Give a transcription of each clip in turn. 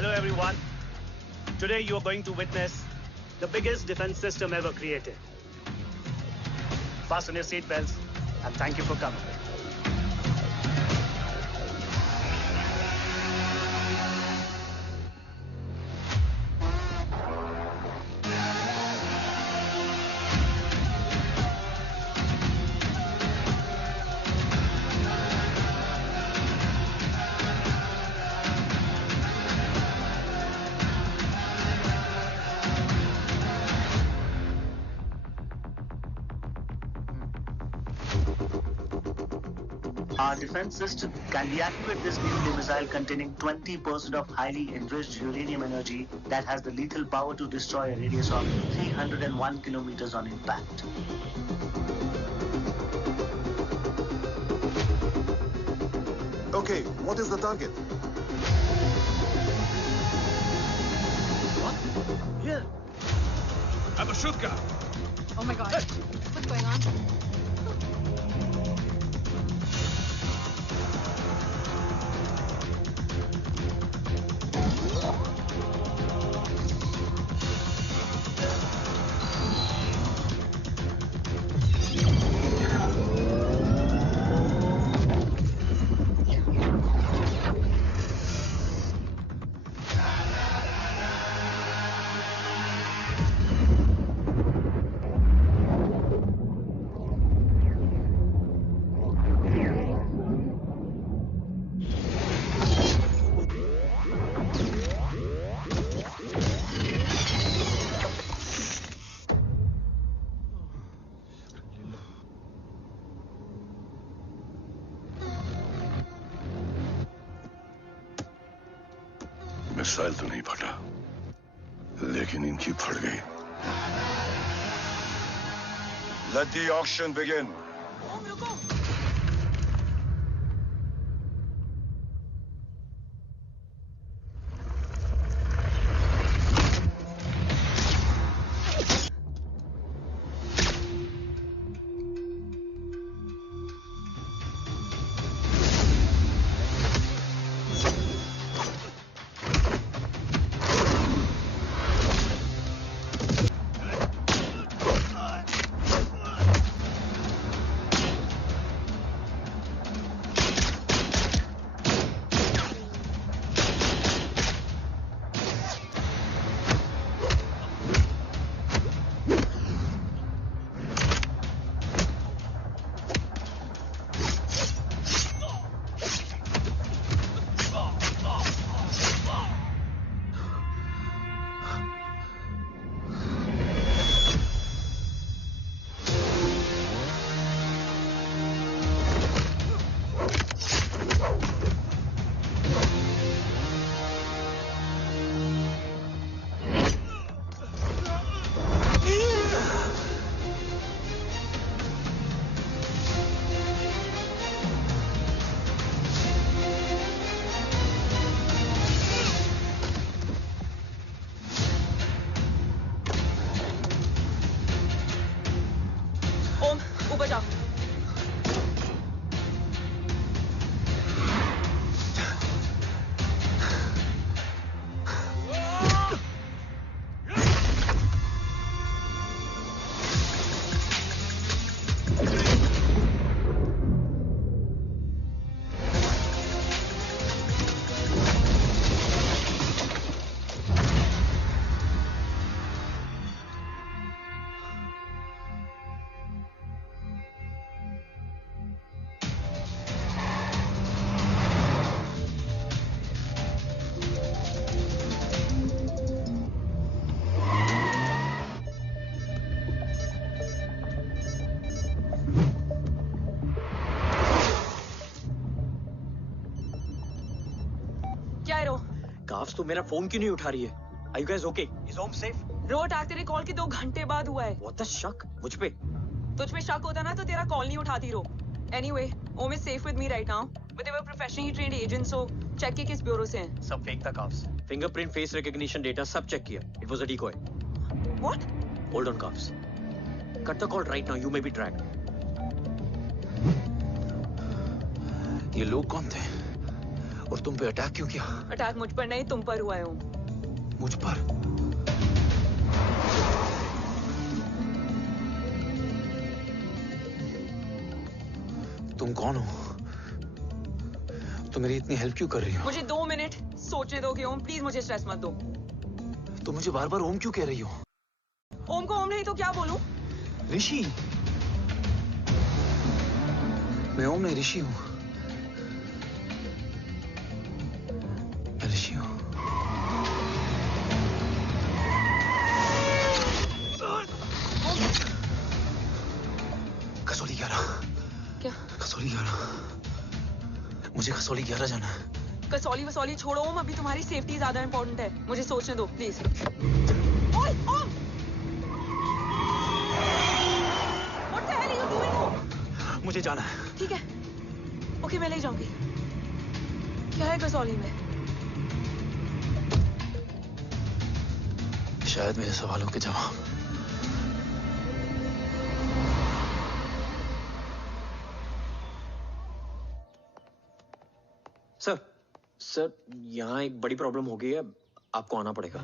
Hello everyone. Today you are going to witness the biggest defense system ever created. Fasten your seatbelts and thank you for coming. Our defense system can deactivate this nuclear missile containing 20% of highly enriched uranium energy that has the lethal power to destroy a radius of 301 kilometers on impact. Okay, what is the target? What? Here. Abashuka! Oh my god. What's going on? Missile तो नहीं फटा, लेकिन इनकी फट गई। Let the auction begin. Carbs तो मेरा phone क्यों नहीं उठा रही है? Are you guys okay? Is home safe? रो अटैक तेरे कॉल के 2 घंटे बाद हुआ है। What the शक? मुझ पे? तुझ पे शक होता ना तो तेरा कॉल नहीं उठाती रो। Anyway, Om is safe with me right now. But they were professionally trained agents, so check के किस ब्यूरो से हैं? सब फेक था carbs. Fingerprint, face recognition data सब चेक किया। It was a decoy. What? Hold on, carbs. Cut the call right now. You may be tracked. ये लोग कौन थे? और तुम पे अटैक क्यों किया? अटैक मुझ पर नहीं, तुम पर हुआ है ओम। मुझ पर? तुम कौन हो? तुम मेरी इतनी हेल्प क्यों कर रही हो? मुझे 2 मिनट सोचने दोगे ओम? प्लीज मुझे स्ट्रेस मत दो। तुम मुझे बार बार ओम क्यों कह रही हो? ओम को ओम नहीं तो क्या बोलूं? ऋषि। मैं ओम नहीं, ऋषि हूं। मैं ऋषि हूं। कसौली 11। क्या? कसौली 11। मुझे कसौली 11 जाना है। कसौली वसौली छोड़ो ओम, अभी तुम्हारी सेफ्टी ज्यादा इंपॉर्टेंट है। मुझे सोचने दो प्लीज। ओए ओम! What the hell are you doing, ओम? मुझे जाना है। ठीक है, ओके मैं ले जाऊंगी। क्या है कसौली में? शायद मेरे सवालों के जवाब। सर यहाँ एक बड़ी प्रॉब्लम हो गई है, आपको आना पड़ेगा।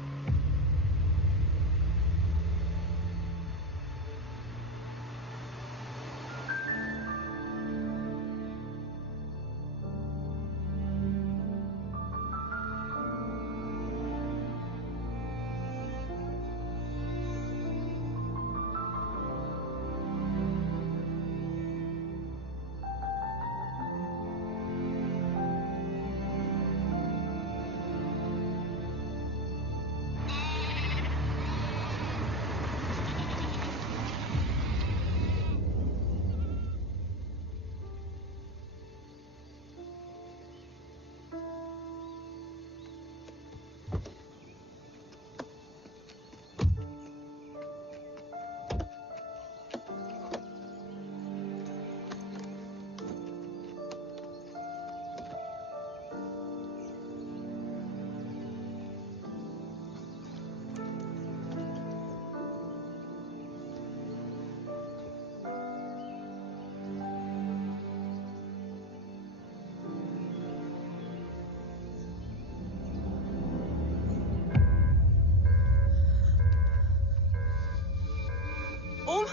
ओम!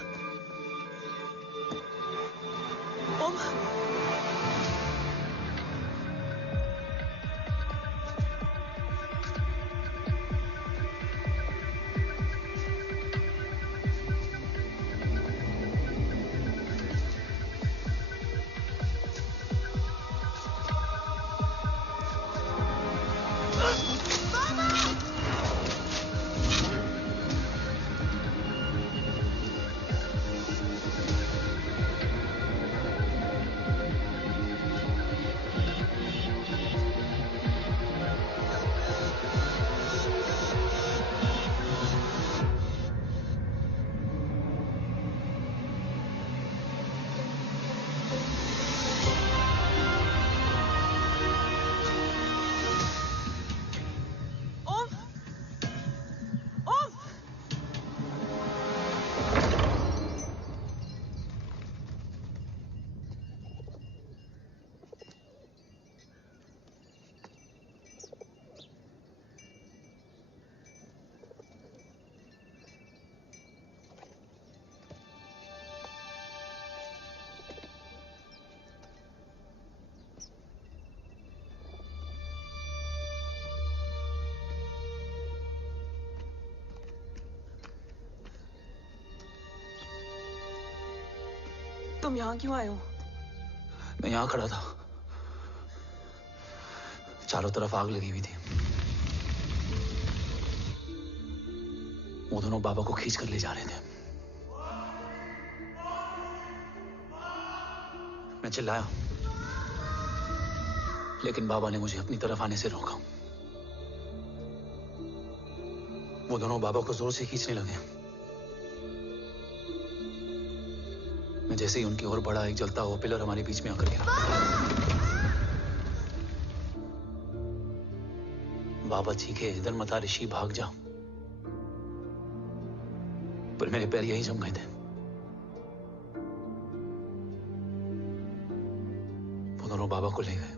ओम! तुम यहाँ क्यों आए हो? मैं यहाँ खड़ा था, चारों तरफ आग लगी हुई थी। वो दोनों बाबा को खींच कर ले जा रहे थे। मैं चिल्लाया, लेकिन बाबा ने मुझे अपनी तरफ आने से रोका। वो दोनों बाबा को जोर से खींचने लगे। मैं जैसे ही उनकी ओर बढ़ा, एक जलता हुआ पिलर हमारे बीच में आकर गिरा। बाबा चीखे, इधर मत आ ऋषि, भाग जा। पर मेरे पैर यहीं जम गए थे। वो दोनों बाबा को ले गए।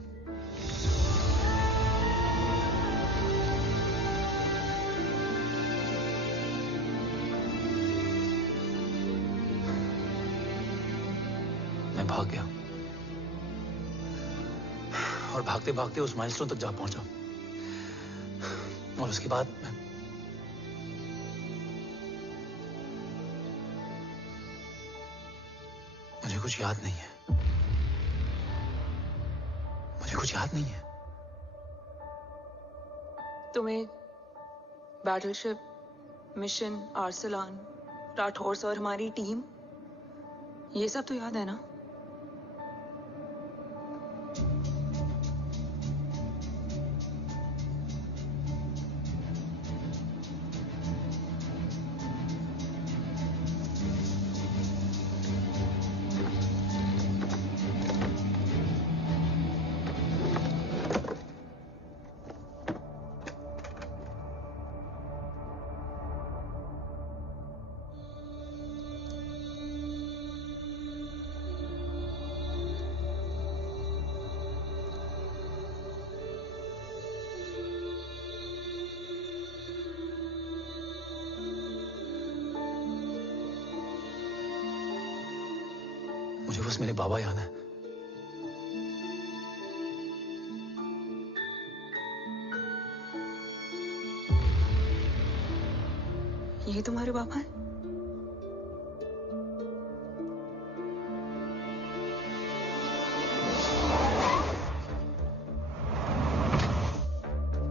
भाग गया और भागते भागते उस माइलस्टोन तक जा पहुंचा। और उसके बाद मुझे कुछ याद नहीं है। मुझे कुछ याद नहीं है। तुम्हें बैटलशिप, मिशन, आर्सलान, राठौर और हमारी टीम, ये सब तो याद है ना? मुझे बस मेरे बाबा याद है। ये तुम्हारे पापा हैं?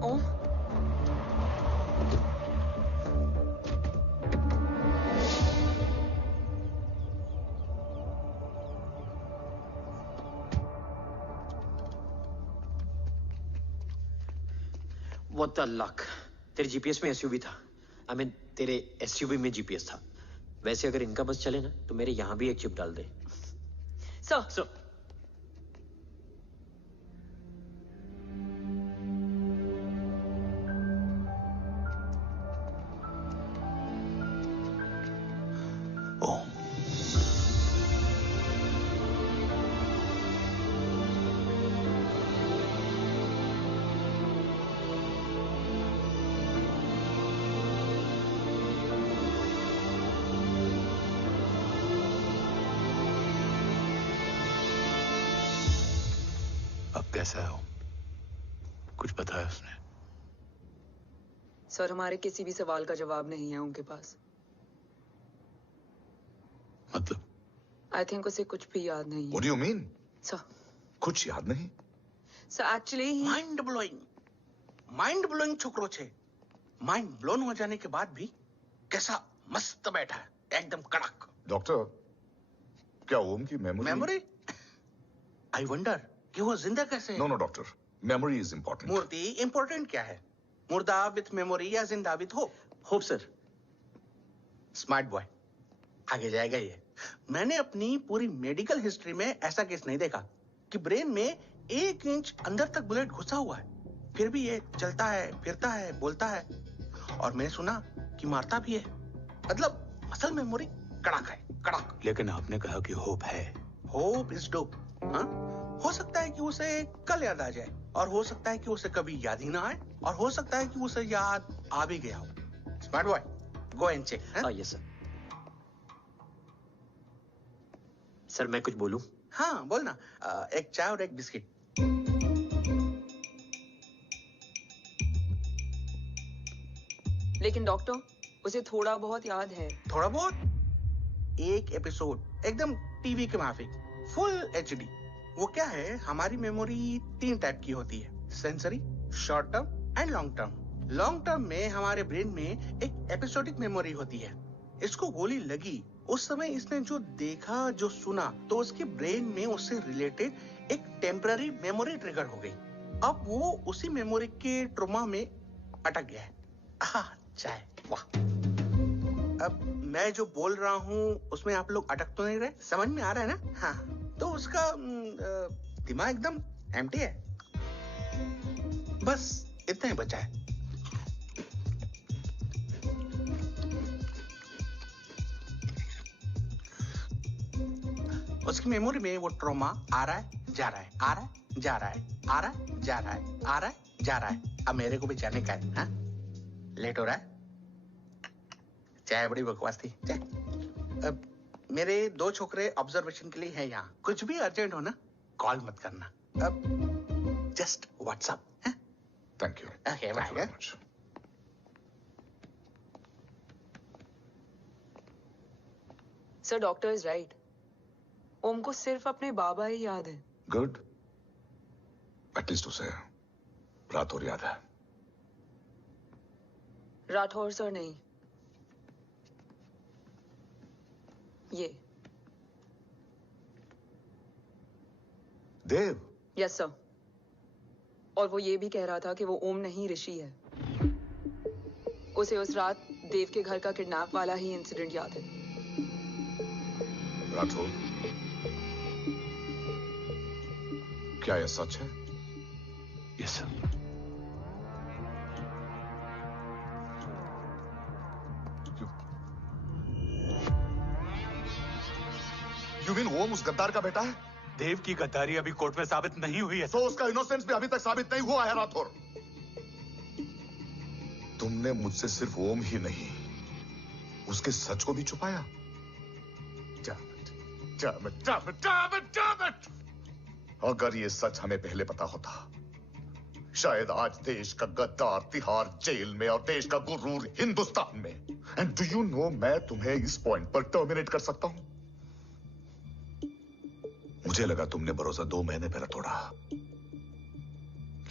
ओम? What the luck? तेरे जीपीएस में एसयूवी था। आई मीन तेरे एसयूवी में जीपीएस था। वैसे अगर इनका बस चले ना तो मेरे यहां भी एक चिप डाल दे। सर, ओम, अब कैसा है ओम? कुछ बताया उसने? सर हमारे किसी भी सवाल का जवाब नहीं है उनके पास। मतलब? आई थिंक उसे कुछ भी याद नहीं What है। do you mean? सर, कुछ याद नहीं? एक्चुअली माइंड ब्लोइंग छोकरो छे। माइंड ब्लोन हो जाने के बाद भी कैसा मस्त बैठा है, एकदम कड़क। डॉक्टर, क्या ओम की मेमोरी? आई वंडर कि वो जिंदा कैसे है? No doctor, memory is important. मूर्ति इंपॉर्टेंट क्या है? मुर्दा विथ मेमोरी या जिंदा with hope? Hope sir. Smart boy, आगे जाएगा ये। मैंने अपनी पूरी मेडिकल हिस्ट्री में ऐसा केस नहीं देखा कि ब्रेन में 1 इंच अंदर तक बुलेट घुसा हुआ है, फिर भी ये चलता है, फिरता है, बोलता है, और मैंने सुना कि मारता भी है। मतलब असल मेमोरी कड़क है, कड़क। लेकिन आपने कहा कि होप है। Hope is dope. हाँ, हो सकता है कि उसे कल याद आ जाए, और हो सकता है कि उसे कभी याद ही ना आए, और हो सकता है कि उसे याद आ भी गया हो। Smart boy, go and check. Yes sir. Sir मैं कुछ बोलूं? हाँ बोल ना। एक चाय और एक बिस्किट। लेकिन डॉक्टर, उसे थोड़ा बहुत याद है। थोड़ा बहुत? एक एपिसोड एकदम टीवी के माफिक, फुल एचडी। वो क्या है, हमारी मेमोरी 3 टाइप की होती है, sensory, short term and long term. Long term में हमारे ब्रेन में एक एपिसोडिक मेमोरी होती है। इसको गोली लगी, उस समय इसने जो देखा, जो सुना, तो उसके ब्रेन में उससे रिलेटेड एक टेम्पररी मेमोरी ट्रिगर हो गई। अब वो उसी मेमोरी के ट्रॉमा में अटक गया है। चाय, वाह। अब मैं जो बोल रहा हूँ उसमें आप लोग अटक तो नहीं रहे? समझ में आ रहा है ना? हाँ, तो उसका दिमाग एकदम एम्प्टी है। बस इतना ही बचा है। उसकी मेमोरी में वो ट्रॉमा आ रहा है, जा रहा है, आ रहा है, जा रहा है, आ रहा है, जा रहा है, आ रहा है, जा रहा है। अब मेरे को भी जाने का है। हाँ, लेट हो रहा है। चाय बड़ी बकवास थी। चाय अब मेरे 2 छोकरे ऑब्जर्वेशन के लिए हैं यहाँ। कुछ भी अर्जेंट हो ना, कॉल मत करना। अब just WhatsApp. Thank you. Okay, Thank you very much. Sir, doctor is right. Om को सिर्फ अपने बाबा ही याद है। गुड। एटलीस्ट उसे राठौर याद है। राठौर सर नहीं, ये। देव। Yes sir. और वो ये भी कह रहा था कि वो ओम नहीं, ऋषि है। उसे उस रात देव के घर का किडनैप वाला ही इंसिडेंट याद है। राठौर, क्या यह सच है? Yes sir. यू मीन ओम उस गद्दार का बेटा है? देव की गद्दारी अभी कोर्ट में साबित नहीं हुई है। तो उसका इनोसेंस भी अभी तक साबित नहीं हुआ है राठौर। तुमने मुझसे सिर्फ ओम ही नहीं, उसके सच को भी छुपाया। Damn it! अगर ये सच हमें पहले पता होता, शायद आज देश का गद्दार तिहाड़ जेल में और देश का गुरूर हिंदुस्तान में। एंड डू यू नो, मैं तुम्हें इस पॉइंट पर टर्मिनेट कर सकता हूं। मुझे लगा तुमने भरोसा 2 महीने पहले तोड़ा,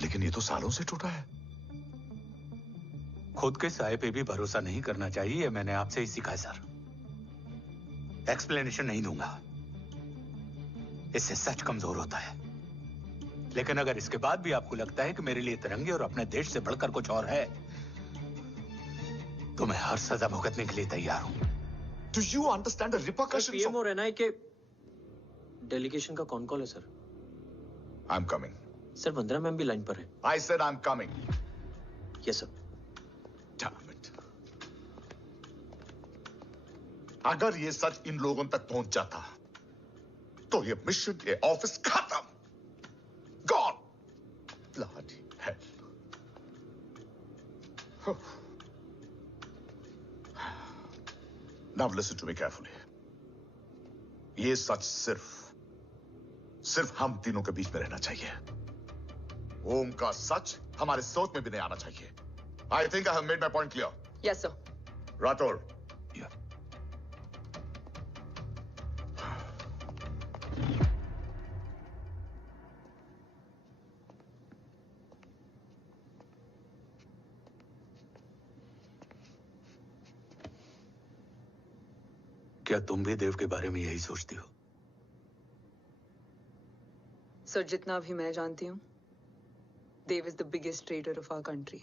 लेकिन ये तो सालों से टूटा है। खुद के साय पे भी भरोसा नहीं करना चाहिए, मैंने आपसे ही सीखा है सर। एक्सप्लेनेशन नहीं दूंगा, इससे सच कमजोर होता है। लेकिन अगर इसके बाद भी आपको लगता है कि मेरे लिए तिरंगे और अपने देश से बढ़कर कुछ और है, तो मैं हर सजा भुगतने के लिए तैयार हूं। Do you understand the repercussions? PM और एनआई के डेलीगेशन का कौन कॉल है sir? I'm coming. Sir, Vandana ma'am भी लाइन पर है। I said I'm coming. Yes sir. Damn it. अगर ये सच इन लोगों तक पहुंच जाता, तो ये मिशन, ये ऑफिस खत्म। Gone. Bloody hell. Now listen to me carefully. ये सच सिर्फ हम तीनों के बीच में रहना चाहिए। ओम का सच हमारे सोच में भी नहीं आना चाहिए। I think I have made my point clear. Yes sir. Rathore. क्या तुम भी देव के बारे में यही सोचती हो? सर, जितना भी मैं जानती हूँ, Dev is the biggest trader of our country.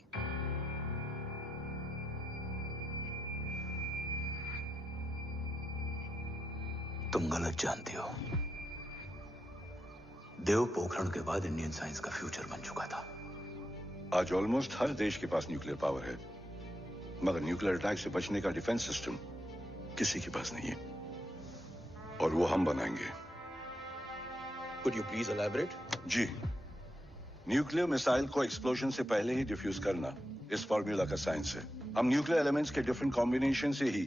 तुम गलत जानती हो। देव पोखरण के बाद इंडियन साइंस का फ्यूचर बन चुका था। आज ऑलमोस्ट हर देश के पास न्यूक्लियर पावर है, मगर न्यूक्लियर अटैक से बचने का डिफेंस सिस्टम किसी के पास नहीं है, और वो हम बनाएंगे। Could you please elaborate? जी, न्यूक्लियर मिसाइल को एक्सप्लोजन से पहले ही डिफ्यूज करना इस फॉर्मूला का साइंस है। हम न्यूक्लियर एलिमेंट्स के डिफरेंट कॉम्बिनेशन से ही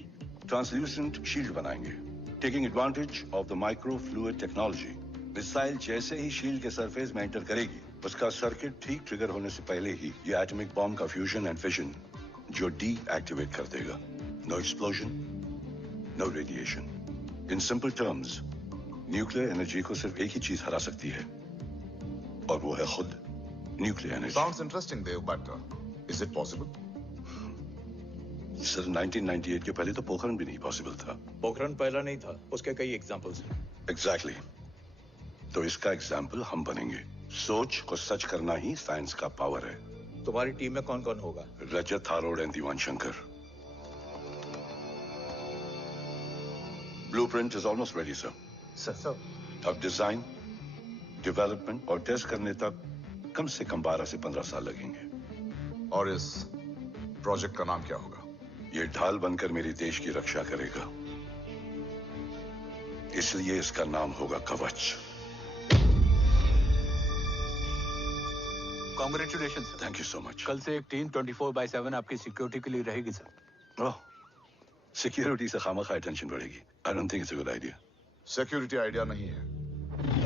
ट्रांसल्यूसेंट शील्ड बनाएंगे, taking advantage of the micro fluid technology. Missile जैसे ही शील्ड के सरफेस में एंटर करेगी, उसका सर्किट ठीक ट्रिगर होने से पहले ही ये एटॉमिक बॉम्ब का फ्यूजन एंड फिशन जो डीएक्टिवेट कर देगा। No explosion, no radiation. In simple terms, nuclear energy को सिर्फ एक ही चीज हरा सकती है, और वो है खुद nuclear energy. Sounds interesting, Dev, but is it possible? Sir, 1998 के पहले तो पोखरण भी नहीं पॉसिबल था। पोखरण पहला नहीं था, उसके कई एग्जांपल्स हैं। एग्जैक्टली। तो इसका एग्जाम्पल हम बनेंगे। सोच को सच करना ही साइंस का पावर है। तुम्हारी टीम में कौन कौन होगा? Rajat Tharod and Diwan Shankar. Blueprint is almost ready sir. Sir, अब डिजाइन, डेवलपमेंट और टेस्ट करने तक कम से कम 12 से 15 साल लगेंगे। और इस प्रोजेक्ट का नाम क्या होगा? ये ढाल बनकर मेरे देश की रक्षा करेगा, इसलिए इसका नाम होगा कवच। Congratulation sir. Thank you so much. कल से एक टीम 24/7 आपकी सिक्योरिटी के लिए रहेगी सर। ओह, सिक्योरिटी से खामखा टेंशन बढ़ेगी। I don't think it's a good idea. Security idea नहीं है,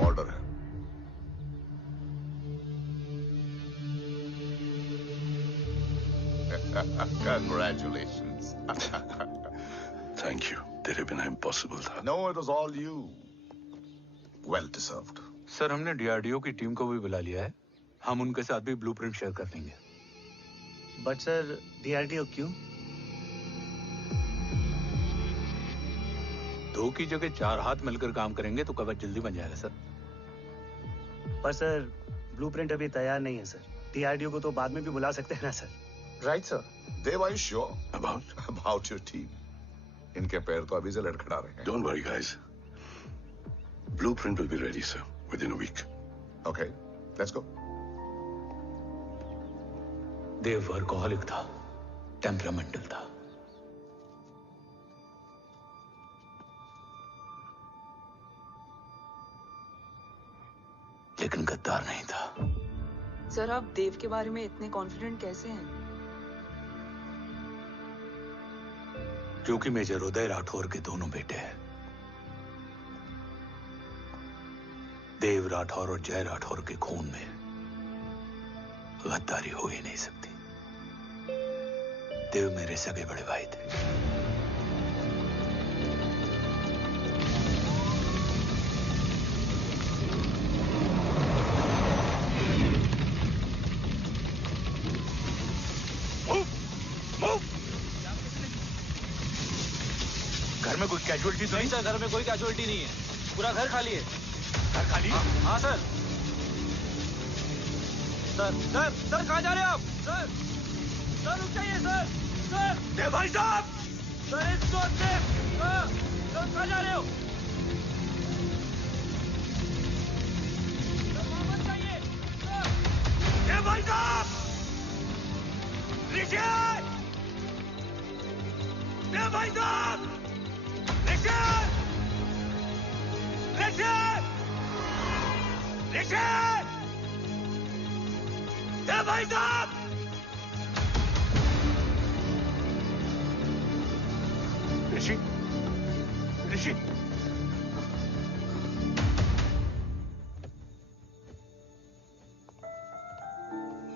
ऑर्डर है। Congratulations. थैंक यू, तेरे बिना इम्पॉसिबल था। No, it was all you. Well deserved. Sir हमने डीआरडीओ की टीम को भी बुला लिया है, हम उनके साथ भी ब्लूप्रिंट शेयर कर लेंगे। बट सर डीआरडीओ क्यों? 2 की जगह 4 हाथ मिलकर काम करेंगे तो कवच जल्दी बन जाएगा सर। पर सर ब्लूप्रिंट अभी तैयार नहीं है सर, डीआरडीओ को तो बाद में भी बुला सकते हैं ना sir. Right sir. Dev, are you sure about your team? इनके पैर तो अभी से लड़खड़ा रहे हैं। Don't worry, guys. Blueprint will be ready, sir, within a week. Okay, let's go. Dev workaholic था, टेम्परामेंटल था। लेकिन गद्दार नहीं था। सर आप देव के बारे में इतने कॉन्फिडेंट कैसे हैं? क्योंकि मेजर उदय राठौर के दोनों बेटे हैं। देव राठौर और जय राठौर के खून में गद्दारी हो ही नहीं सकती। देव मेरे सगे बड़े भाई थे। घर में कोई कैजुअलिटी तो नहीं? सर घर में कोई कैजुअलिटी नहीं है, पूरा घर खाली है। घर खाली? हाँ सर। सर कहाँ जा रहे हो आप? सर रुक जाइए सर। देव भाई साहब! Sir it's not safe. Sir कहाँ जा रहे हो? सर वापस जाइए। देव भाई साहब! ऋषि! देव भाई साहब! ऋषि! देव भाई साहब! ऋषि!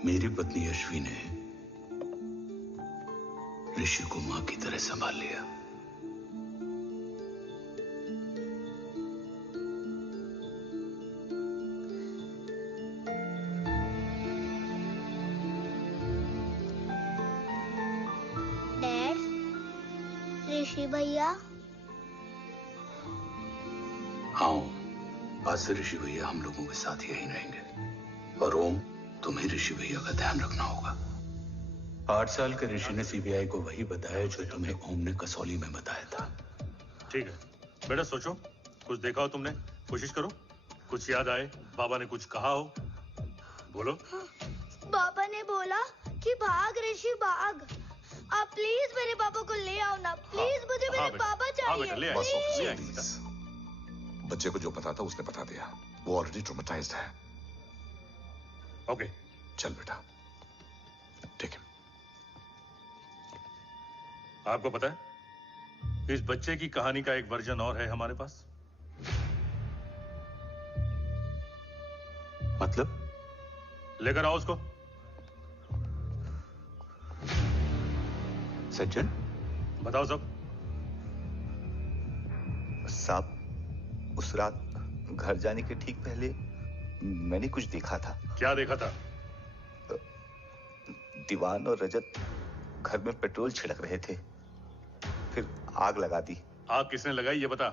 मेरी पत्नी अश्वी ने ऋषि को मां की तरह संभाल लिया। ऋषि भैया। हाँ, आज से ऋषि भैया हम लोगों के साथ यहीं रहेंगे। और ओम, तुम्हें ऋषि भैया का ध्यान रखना होगा। 8 साल के ऋषि ने सीबीआई को वही बताया जो तुम्हें ओम ने कसौली में बताया था। ठीक है बेटा, सोचो, कुछ देखा हो तुमने, कोशिश करो, कुछ याद आए, बाबा ने कुछ कहा हो, बोलो। बाबा ने बोला कि भाग ऋषि भाग। आप प्लीज मेरे पापा को ले आओ ना, प्लीज। मुझे मेरे पापा चाहिए। प्लीज। बच्चे को जो पता था उसने बता दिया, वो ऑलरेडी ट्रॉमेटाइज्ड है। ओके चल बेटा, ठीक है। आपको पता है, इस बच्चे की कहानी का एक वर्जन और है हमारे पास। मतलब? लेकर आओ उसको। सज्जन, बताओ सब। साहब, उस रात घर जाने के ठीक पहले मैंने कुछ देखा था। क्या देखा था? दीवान और रजत घर में पेट्रोल छिड़क रहे थे, फिर आग लगा दी। आग किसने लगाई ये बता।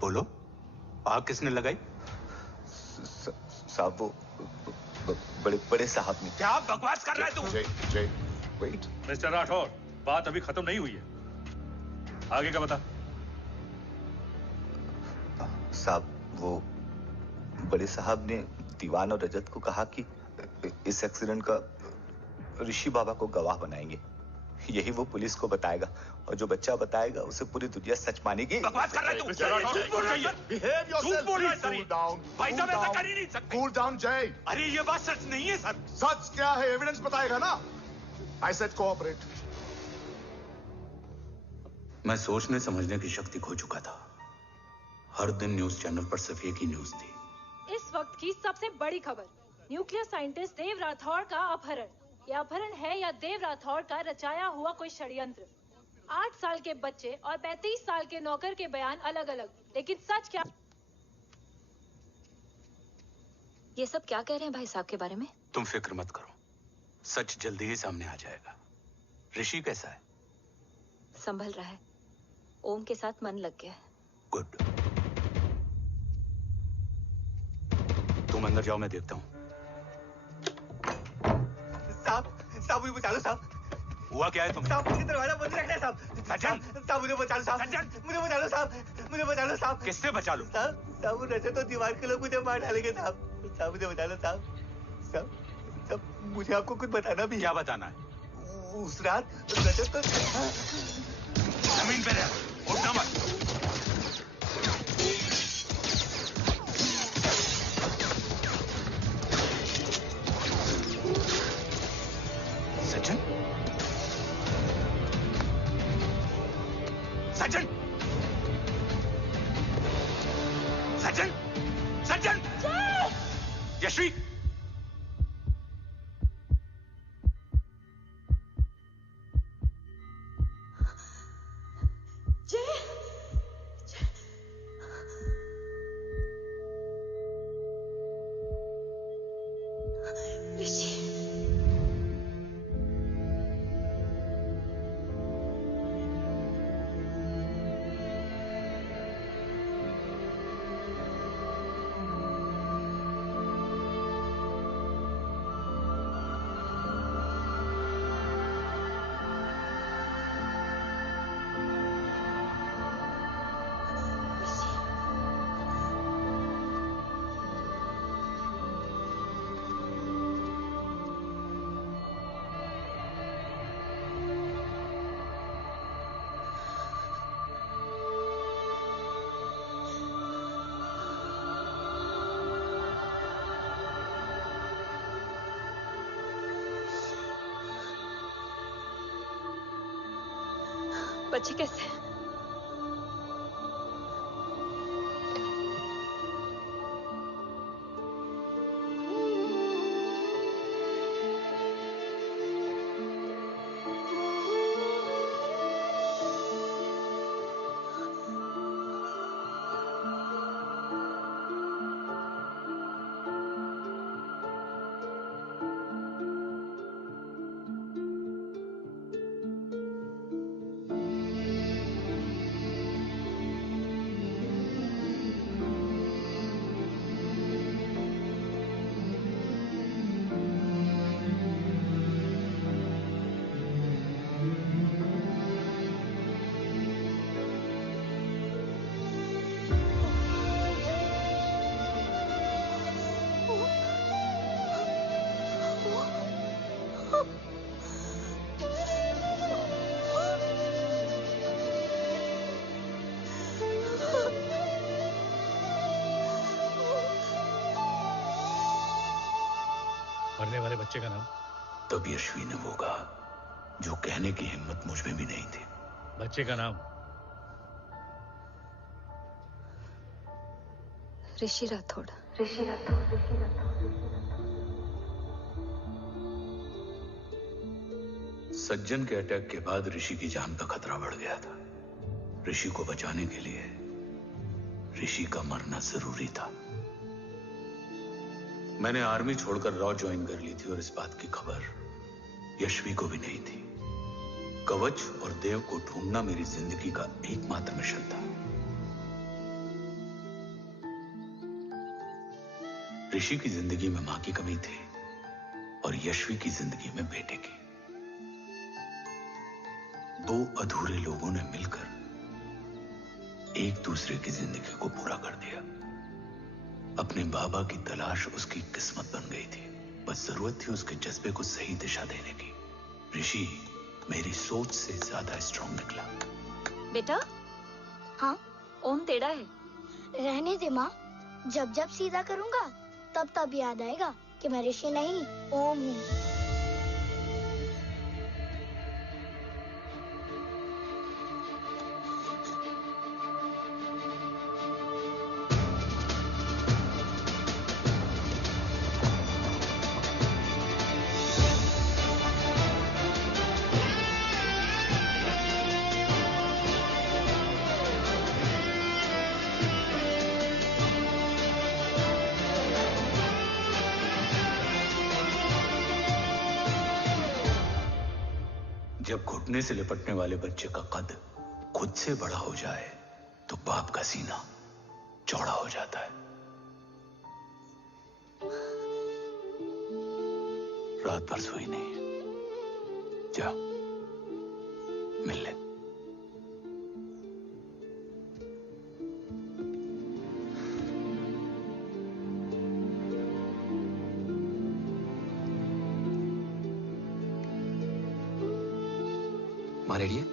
बोलो, आग किसने लगाई? साहब, वो बड़े साहब ने। क्या बकवास कर रहा है तू? जय, वेट। मिस्टर राठौर, बात अभी खत्म नहीं हुई है, आगे का बता। साहब, वो बड़े साहब ने दीवान और रजत को कहा कि इस एक्सीडेंट का ऋषि बाबा को गवाह बनाएंगे। यही वो पुलिस को बताएगा, और जो बच्चा बताएगा उसे पूरी दुनिया सच मानेगी। बकवास कर रहा है तू? झूठ बोल रही है। Behave yourself. झूठ बोल रहा है सर। Cool down. भाई साहब, ऐसा कर ही नहीं सकते। Cool down, जय। अरे ये बात सच नहीं है सर। सच क्या है? एविडेंस बताएगा ना। I said cooperate. मैं सोचने समझने की शक्ति खो चुका था। हर दिन न्यूज चैनल पर सिर्फ एक ही न्यूज थी। इस वक्त की सबसे बड़ी खबर, न्यूक्लियर साइंटिस्ट देव राठौड़ का अपहरण। यह अपहरण है या देव राठौड़ का रचाया हुआ कोई षड्यंत्र। 8 साल के बच्चे और 35 साल के नौकर के बयान अलग अलग, लेकिन सच क्या? ये सब क्या कह रहे हैं भाई साहब के बारे में? तुम फिक्र मत करो, सच जल्दी ही सामने आ जाएगा। ऋषि कैसा है? संभल रहा है। ओम के साथ मन लग गया है। गुड। तुम अंदर जाओ, मैं देखता हूँ। साहब मुझे बचा लो साहब। हुआ क्या है तुम्हें? साहब मुझे दरवाजा बंद रखना है साहब। सज्जन, साहब मुझे बचा लो साहब। मुझे बचा लो साहब। मुझे बचा लो साहब। किससे बचा लो? साहब वो रजत और दीवार के लोग मुझे मार डालेंगे साहब। साहब मुझे बचा लो साहब। साहब मुझे आपको कुछ बताना भी है। क्या बताना है? उस रात रजत तो जमीन पे रह, उठना मत। सज्जन, सज्जन, सज्जन, सज्जन, यशवी, बच्चे कैसे? मरने वाले बच्चे का नाम? तब यशवी ने वो कहा जो कहने की हिम्मत मुझ में भी नहीं थी। बच्चे का नाम? ऋषि राठौड़। सज्जन के अटैक के बाद ऋषि की जान का खतरा बढ़ गया था। ऋषि को बचाने के लिए ऋषि का मरना जरूरी था। मैंने आर्मी छोड़कर रॉ ज्वाइन कर ली थी और इस बात की खबर यशवी को भी नहीं थी। कवच और देव को ढूंढना मेरी जिंदगी का एकमात्र मिशन था। ऋषि की जिंदगी में मां की कमी थी और यशवी की जिंदगी में बेटे की। दो अधूरे लोगों ने मिलकर एक दूसरे की जिंदगी को पूरा कर दिया। अपने बाबा की तलाश उसकी किस्मत बन गई थी, बस जरूरत थी उसके जज्बे को सही दिशा देने की। ऋषि मेरी सोच से ज्यादा स्ट्रांग निकला। बेटा, हाँ ओम टेढ़ा है। रहने दे माँ, जब जब सीधा करूंगा तब तब याद आएगा कि मैं ऋषि नहीं ओम हूँ। जब घुटने से लिपटने वाले बच्चे का कद खुद से बड़ा हो जाए तो बाप का सीना चौड़ा हो जाता है। रात भर सोई नहीं, जा मिल ले। माँ रेडी है?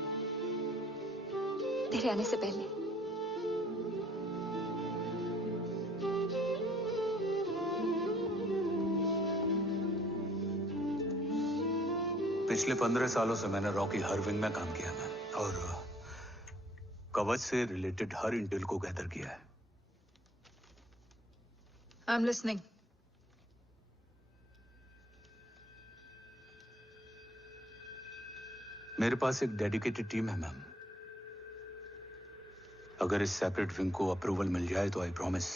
तेरे आने से पहले। पिछले 15 सालों से मैंने रॉकी हर विंग में काम किया है और कवच से रिलेटेड हर इंटेल को गैदर किया है। I'm listening. मेरे पास एक डेडिकेटेड टीम है मैम। अगर इस सेपरेट विंग को अप्रूवल मिल जाए तो आई प्रॉमिस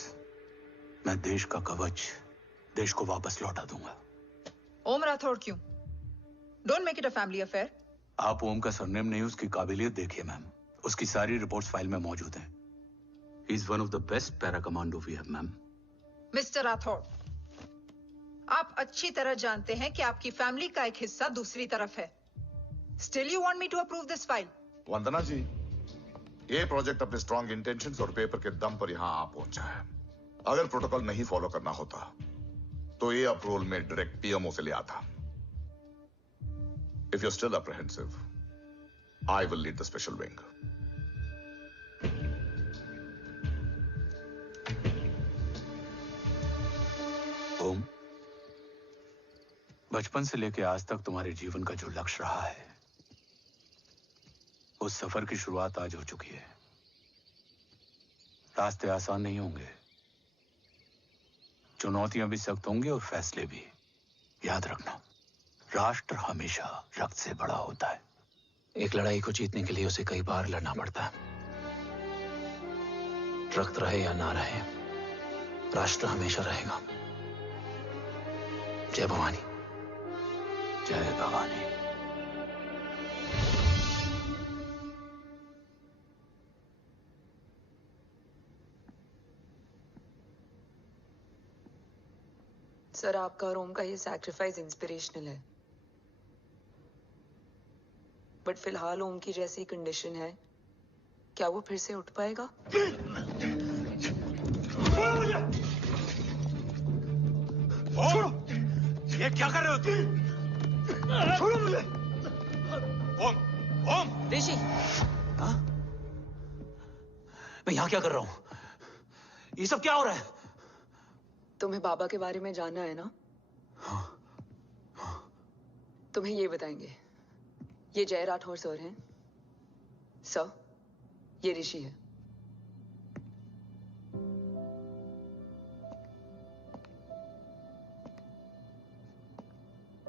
मैं देश का कवच देश को वापस लौटा दूंगा। ओम राठौड़ क्यों? Don't make it a family affair. आप ओम का सरनेम नहीं, उसकी काबिलियत देखिए मैम। उसकी सारी रिपोर्ट्स फाइल में मौजूद हैं। He is one of the best para commando we have, ma'am. Mister Rathore, आप अच्छी तरह जानते हैं कि आपकी फैमिली का एक हिस्सा दूसरी तरफ है। Still you want me to approve this file? वंदना जी, ये प्रोजेक्ट अपने स्ट्रॉन्ग इंटेंशंस और पेपर के दम पर यहां आ पहुंचा है। अगर प्रोटोकॉल नहीं फॉलो करना होता तो ये अप्रूवल में डायरेक्ट पीएमओ से ले आता। If you're still apprehensive, I will lead the special wing. ओम, बचपन से लेकर आज तक तुम्हारे जीवन का जो लक्ष्य रहा है, उस सफर की शुरुआत आज हो चुकी है। रास्ते आसान नहीं होंगे, चुनौतियां भी सख्त होंगी और फैसले भी। याद रखना, राष्ट्र हमेशा रक्त से बड़ा होता है। एक लड़ाई को जीतने के लिए उसे कई बार लड़ना पड़ता है। रक्त रहे या ना रहे, राष्ट्र हमेशा रहेगा। जय भवानी। जय भवानी। सर, आपका और ओम का ये सैक्रिफाइस इंस्पिरेशनल है, बट फिलहाल ओम की जैसी कंडीशन है, क्या वो फिर से उठ पाएगा? छोड़ो! ये क्या कर रहे हो तुम? छोड़ो मुझे! ओम! ओम! ऋषि! हाँ? मैं यहाँ क्या कर रहा हूँ? ये सब क्या हो रहा है? तुम्हें बाबा के बारे में जानना है ना? हाँ। तुम्हें ये बताएंगे। ये जय राठौर सर हैं। सर, ये ऋषि है।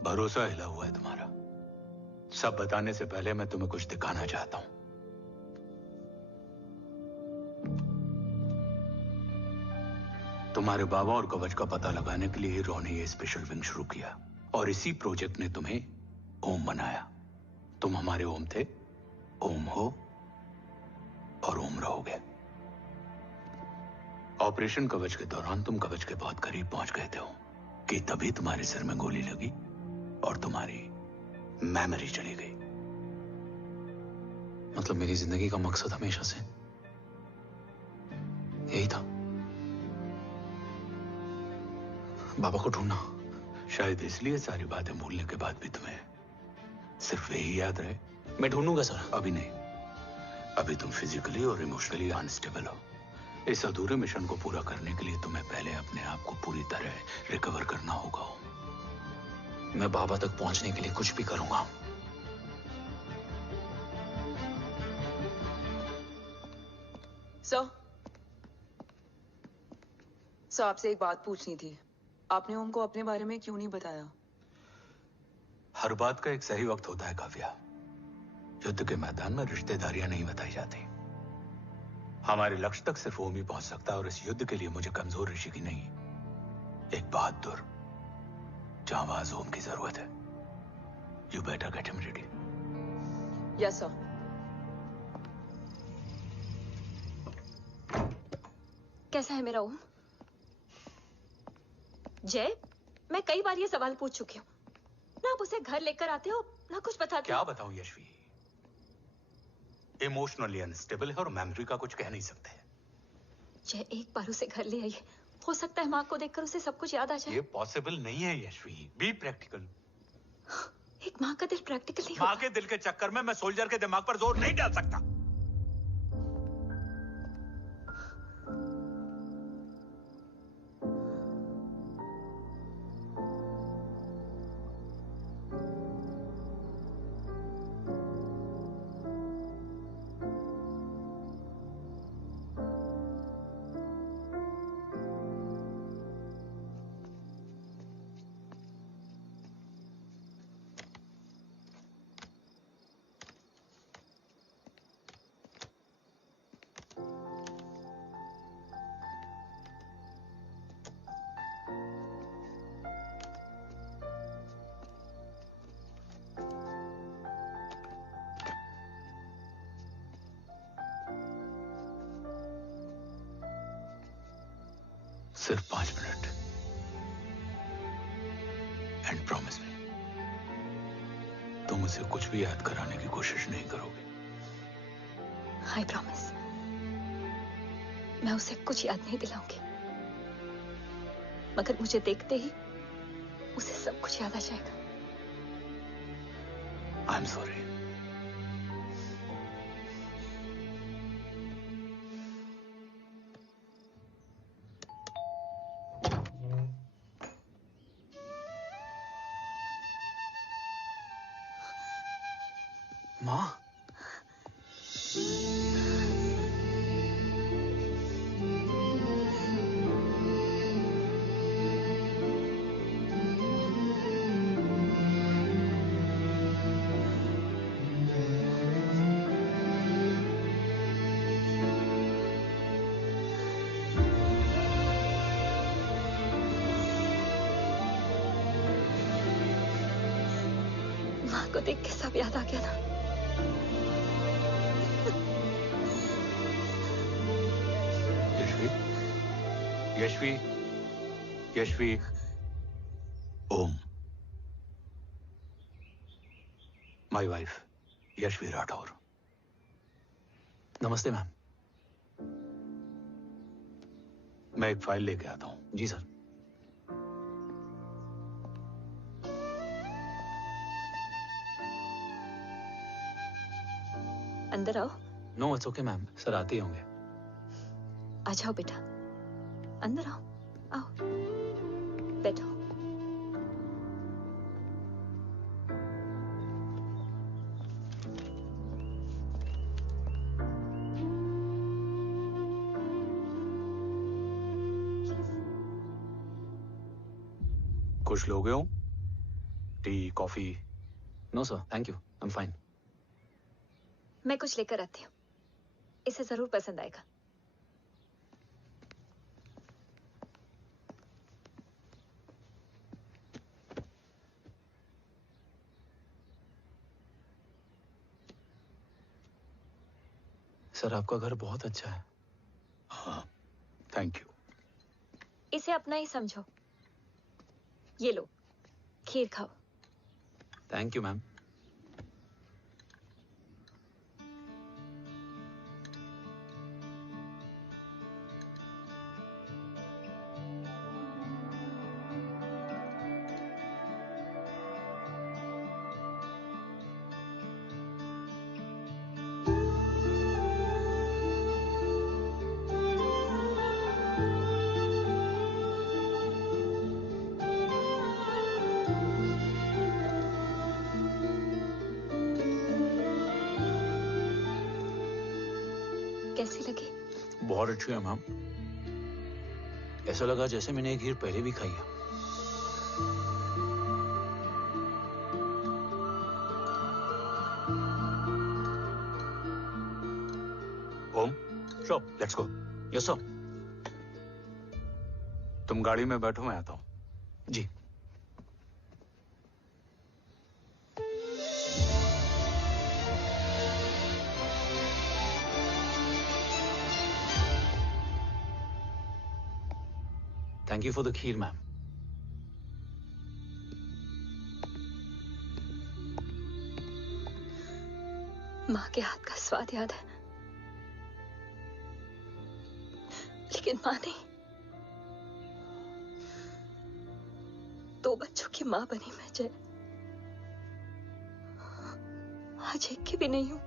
भरोसा हिला हुआ है तुम्हारा। सब बताने से पहले मैं तुम्हें कुछ दिखाना चाहता हूं। तुम्हारे बाबा और कवच का पता लगाने के लिए हीरो ने ये स्पेशल विंग शुरू किया और इसी प्रोजेक्ट ने तुम्हें ओम बनाया। तुम हमारे ओम थे, ओम हो और ओम रहोगे। ऑपरेशन कवच के दौरान तुम कवच के बहुत करीब पहुंच गए थे कि तभी तुम्हारे सिर में गोली लगी और तुम्हारी मेमोरी चली गई। मतलब मेरी जिंदगी का मकसद हमेशा से यही था, बाबा को ढूंढना। शायद इसलिए सारी बातें भूलने के बाद भी तुम्हें सिर्फ यही याद रहे। मैं ढूंढूंगा सर। अभी नहीं, अभी तुम फिजिकली और इमोशनली अनस्टेबल हो। इस अधूरे मिशन को पूरा करने के लिए तुम्हें पहले अपने आप को पूरी तरह रिकवर करना होगा। मैं बाबा तक पहुंचने के लिए कुछ भी करूंगा। सर, आपसे एक बात पूछनी थी। आपने ओम को अपने बारे में क्यों नहीं बताया? हर बात का एक सही वक्त होता है काव्या। युद्ध के मैदान में रिश्तेदारियां नहीं बताई जाती। हमारे लक्ष्य तक सिर्फ ओम ही पहुंच सकता है और इस युद्ध के लिए मुझे कमजोर ऋषि की नहीं, एक बहादुर जांबाज ओम की जरूरत है। You better get him ready. Yes sir. कैसा है मेरा ओम? जय, मैं कई बार ये सवाल पूछ चुकी हूँ। ना आप उसे घर लेकर आते हो, ना कुछ बताते क्या हो। बताऊं यशवी? इमोशनली अनस्टेबल है और मेमोरी का कुछ कह नहीं सकते। जय, एक बार उसे घर ले आइए। हो सकता है माँ को देखकर उसे सब कुछ याद आ जाए। ये पॉसिबल नहीं है यशवी। Be practical. एक माँ का दिल प्रैक्टिकल नहीं माँ के दिल के चक्कर में मैं सोल्जर के दिमाग पर जोर नहीं डाल सकता। सिर्फ 5 मिनट। एंड प्रॉमिस मी, तुम उसे कुछ भी याद कराने की कोशिश नहीं करोगे। I promise. मैं उसे कुछ याद नहीं दिलाऊंगी, मगर मुझे देखते ही उसे सब कुछ याद आ जाएगा। I am sorry. माँ, माँ को देख के सब याद आ गया ना। Yashvi, Yashvi, Om, my wife Yashvi Rathore. नमस्ते मैम। मैं एक फाइल लेके आता हूं। जी सर। अंदर आओ। No it's okay ma'am, sir आते ही होंगे। आ जाओ बेटा, अंदर आओ। आओ, बैठो। कुछ लोगे हो? Tea, coffee? No sir, thank you, I am fine. मैं कुछ लेकर आती हूँ, इसे जरूर पसंद आएगा। सर आपका घर बहुत अच्छा है। हाँ, थैंक यू। इसे अपना ही समझो। ये लो, खीर खाओ। Thank you ma'am. कैसी लगी? बहुत अच्छी है मैम। ऐसा लगा जैसे मैंने एक खीर पहले भी खाई है। Om, sure, let's go. Yes sir. तुम गाड़ी में बैठो, मैं आता हूं। जी। Thank you for the kheer, ma'am. माँ के हाथ का स्वाद याद है, लेकिन माँ नहीं। 2 बच्चों की माँ बनी मैं जय। आज एक की भी नहीं हूं।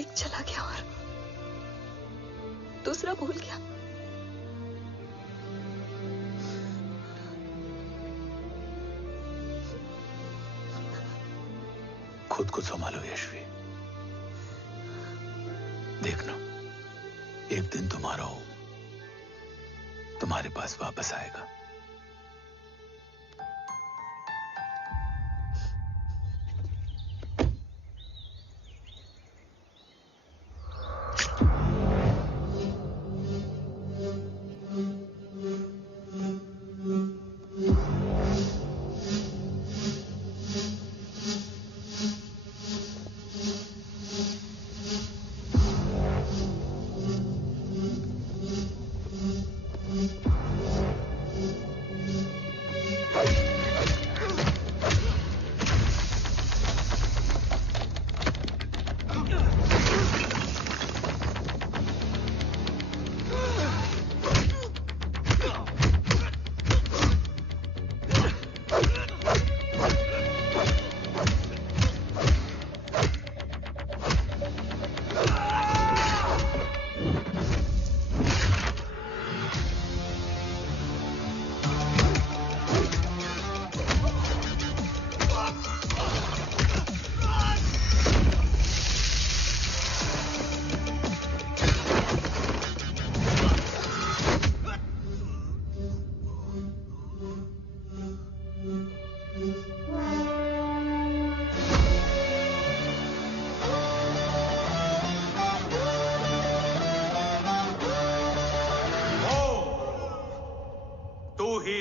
एक चला गया और दूसरा भूल गया। खुद को संभालो यशवी। देखना, एक दिन तुम्हारा हो तुम्हारे पास वापस आएगा।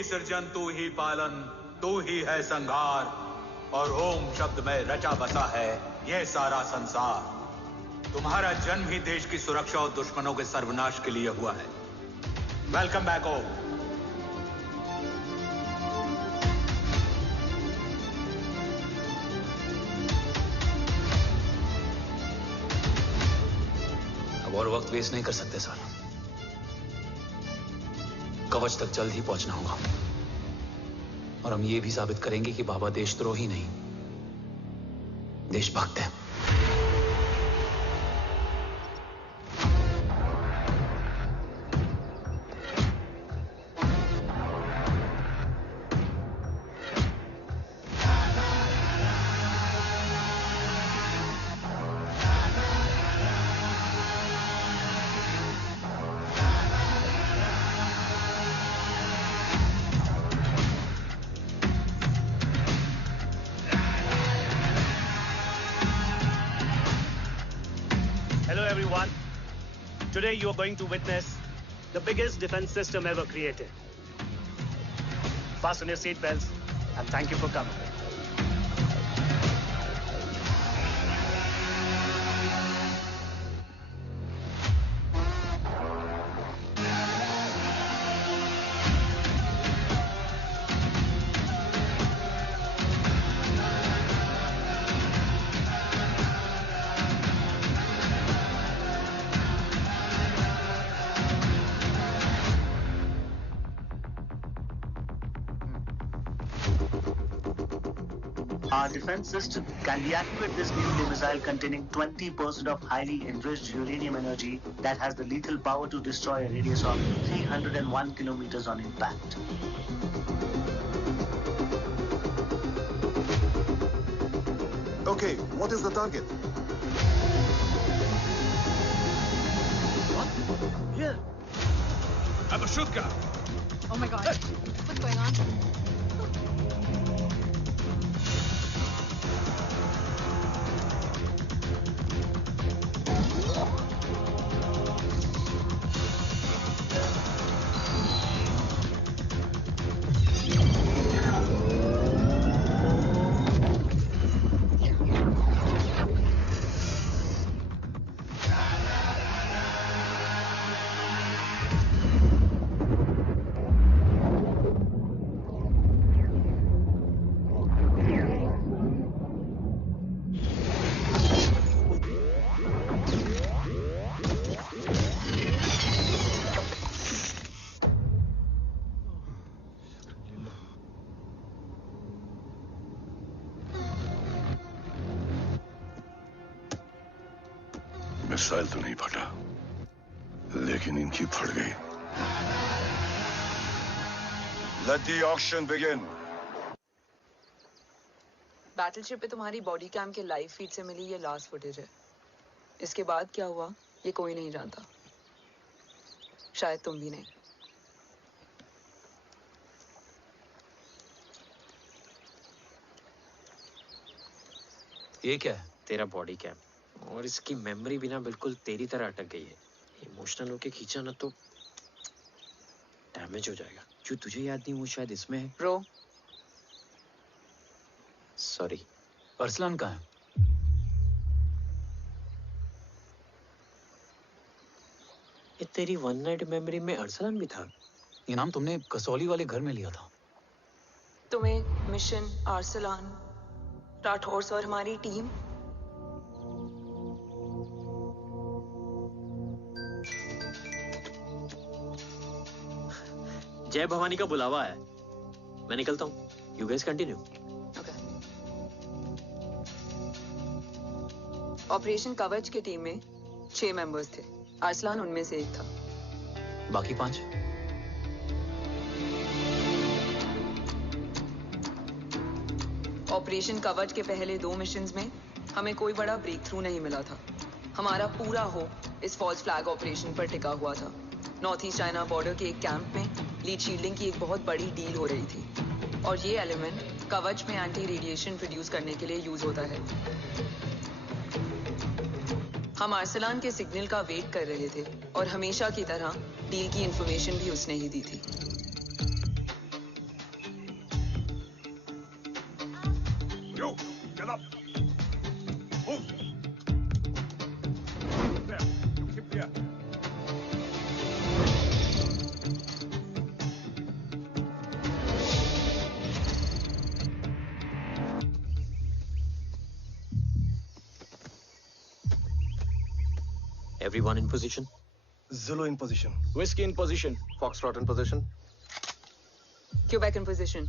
सृजन तू ही पालन, तू ही है संहार, और ओम शब्द में रचा बसा है ये सारा संसार। तुम्हारा जन्म ही देश की सुरक्षा और दुश्मनों के सर्वनाश के लिए हुआ है। वेलकम बैक ओम। अब और वक्त वेस्ट नहीं कर सकते सर। कवच तक जल्द ही पहुंचना होगा और हम ये भी साबित करेंगे कि बाबा देशद्रोही नहीं, देशभक्त है। Today you are going to witness the biggest defense system ever created. Fasten your seatbelts and thank you for coming. Our defense system can deactivate this nuclear missile containing 20% of highly enriched uranium energy that has the lethal power to destroy a radius of 301 kilometers on impact. Okay, what is the target? What? Here. Abashutka! Oh my god. What's going on? Missile तो नहीं फटा, लेकिन इनकी फट गई। Let the auction begin. Battleship पे तुम्हारी body cam के लाइव फीड से मिली ये लास्ट फुटेज है। इसके बाद क्या हुआ ये कोई नहीं जानता, शायद तुम भी नहीं। ये क्या है? तेरा बॉडी कैम, और इसकी मेमोरी भी ना बिल्कुल तेरी तरह अटक गई है। इमोशनल होके खींचा ना तो डैमेज हो जाएगा। जो तुझे याद नहीं वो शायद इसमें है। Bro sorry. अरसलान कहाँ है? ये तेरी वन नाइट मेमोरी में अरसलान भी था? ये नाम तुमने कसौली वाले घर में लिया था। तुम्हें मिशन, अरसलान, राठौर और हमारी टीम। जय भवानी का बुलावा है, मैं निकलता हूँ। You guys continue. ऑपरेशन कवच की टीम में 6 मेंबर्स थे, अरसलान उनमें से एक था। बाकी 5? ऑपरेशन कवच के पहले 2 मिशंस में हमें कोई बड़ा ब्रेक थ्रू नहीं मिला था। हमारा पूरा होप इस फॉल्स फ्लैग ऑपरेशन पर टिका हुआ था। नॉर्थ ईस्ट चाइना बॉर्डर के एक कैंप में लीड शील्डिंग की एक बहुत बड़ी डील हो रही थी, और ये एलिमेंट कवच में एंटी रेडिएशन प्रोड्यूस करने के लिए यूज होता है। हम अरसलान के सिग्नल का वेट कर रहे थे, और हमेशा की तरह डील की इंफॉर्मेशन भी उसने ही दी थी। Yo, get up. Move. There. You keep there. Everyone in position? Zulu in position. Whiskey in position. Foxtrot in position. Quebec in position.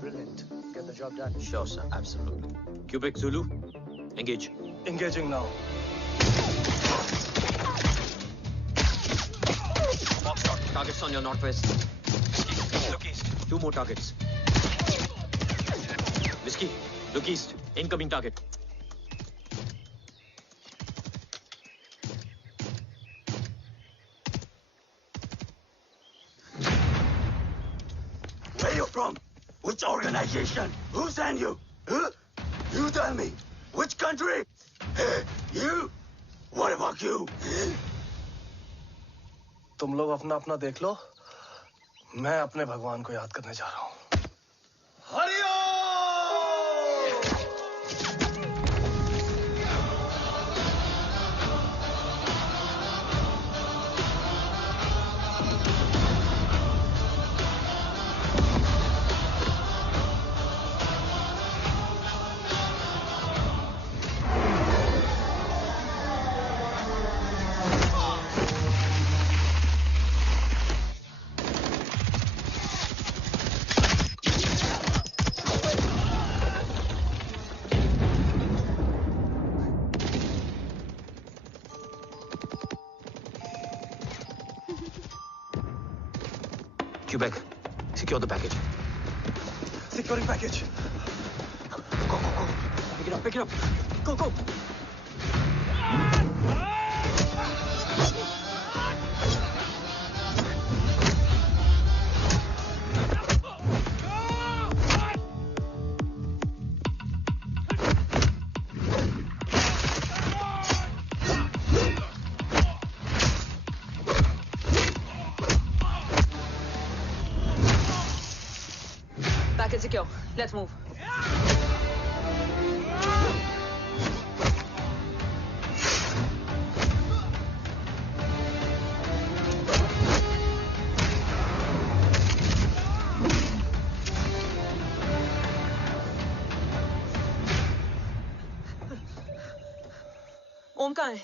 Brilliant. Get the job done. Sure, sir. Absolutely. Quebec Zulu, engage. Engaging now. Foxtrot, targets on your northwest. Look east. 2 more targets. Whiskey, look east. Incoming target. Where you from? Which organization? Who sent you? Huh? You tell me. Which country? Hey, you? What about you? तुम लोग अपना अपना देख लो, मैं अपने भगवान को याद करने जा रहा हूँ। Hariom! Quebec, secure the package. Securing package. Go, go, go. Pick it up, pick it up. Go, go. Package secure. Let's move. ओम कहाँ है?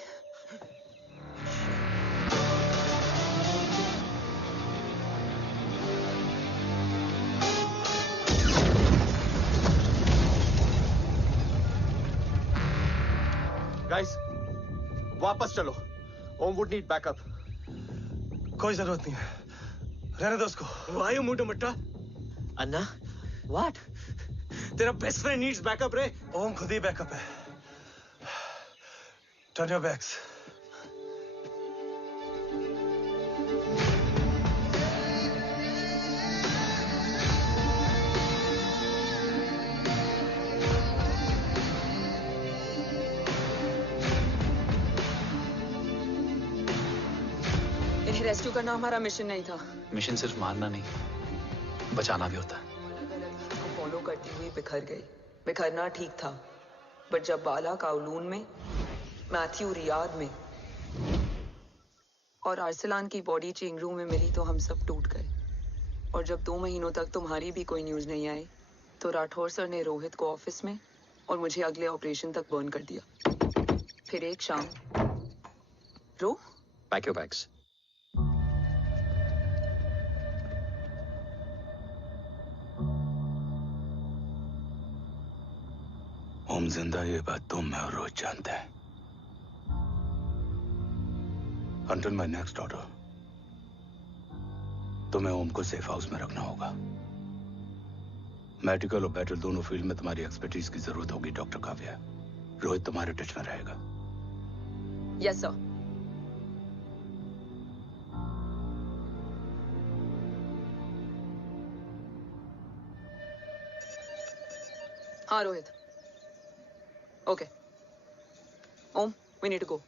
वापस चलो। Om would need backup. कोई जरूरत नहीं है, रहने दो उसको। Why you मुंडो मट्टा? अन्ना, what? तेरा बेस्ट फ्रेंड नीड्स बैकअप रे। ओम खुद ही बैकअप है। Turn your backs. इन्हें रेस्क्यू करना हमारा मिशन नहीं था। मिशन सिर्फ मारना नहीं, बचाना भी होता है। को फॉलो करती हुई बिखर गई। बिखरना ठीक था, बट जब बाला काउलून में, मैथ्यू रियाद में और अरसलान की बॉडी चेंज रूम में मिली तो हम सब टूट गए। और जब 2 महीनों तक तुम्हारी भी कोई न्यूज नहीं आई तो राठौर सर ने रोहित को ऑफिस में और मुझे अगले ऑपरेशन तक बर्न कर दिया। फिर एक शाम रो पैक योर बैग्स। ओम जिंदा, ये बात तुम मैं और रोज जानते हैं। Until my next order, तुम्हें ओम को सेफ हाउस में रखना होगा। मेडिकल और बैटल दोनों फील्ड में तुम्हारी एक्सपर्टीज की जरूरत होगी डॉक्टर काव्या। रोहित तुम्हारे टच में रहेगा। Yes sir. हाँ Rohit. Okay Om, we need to go.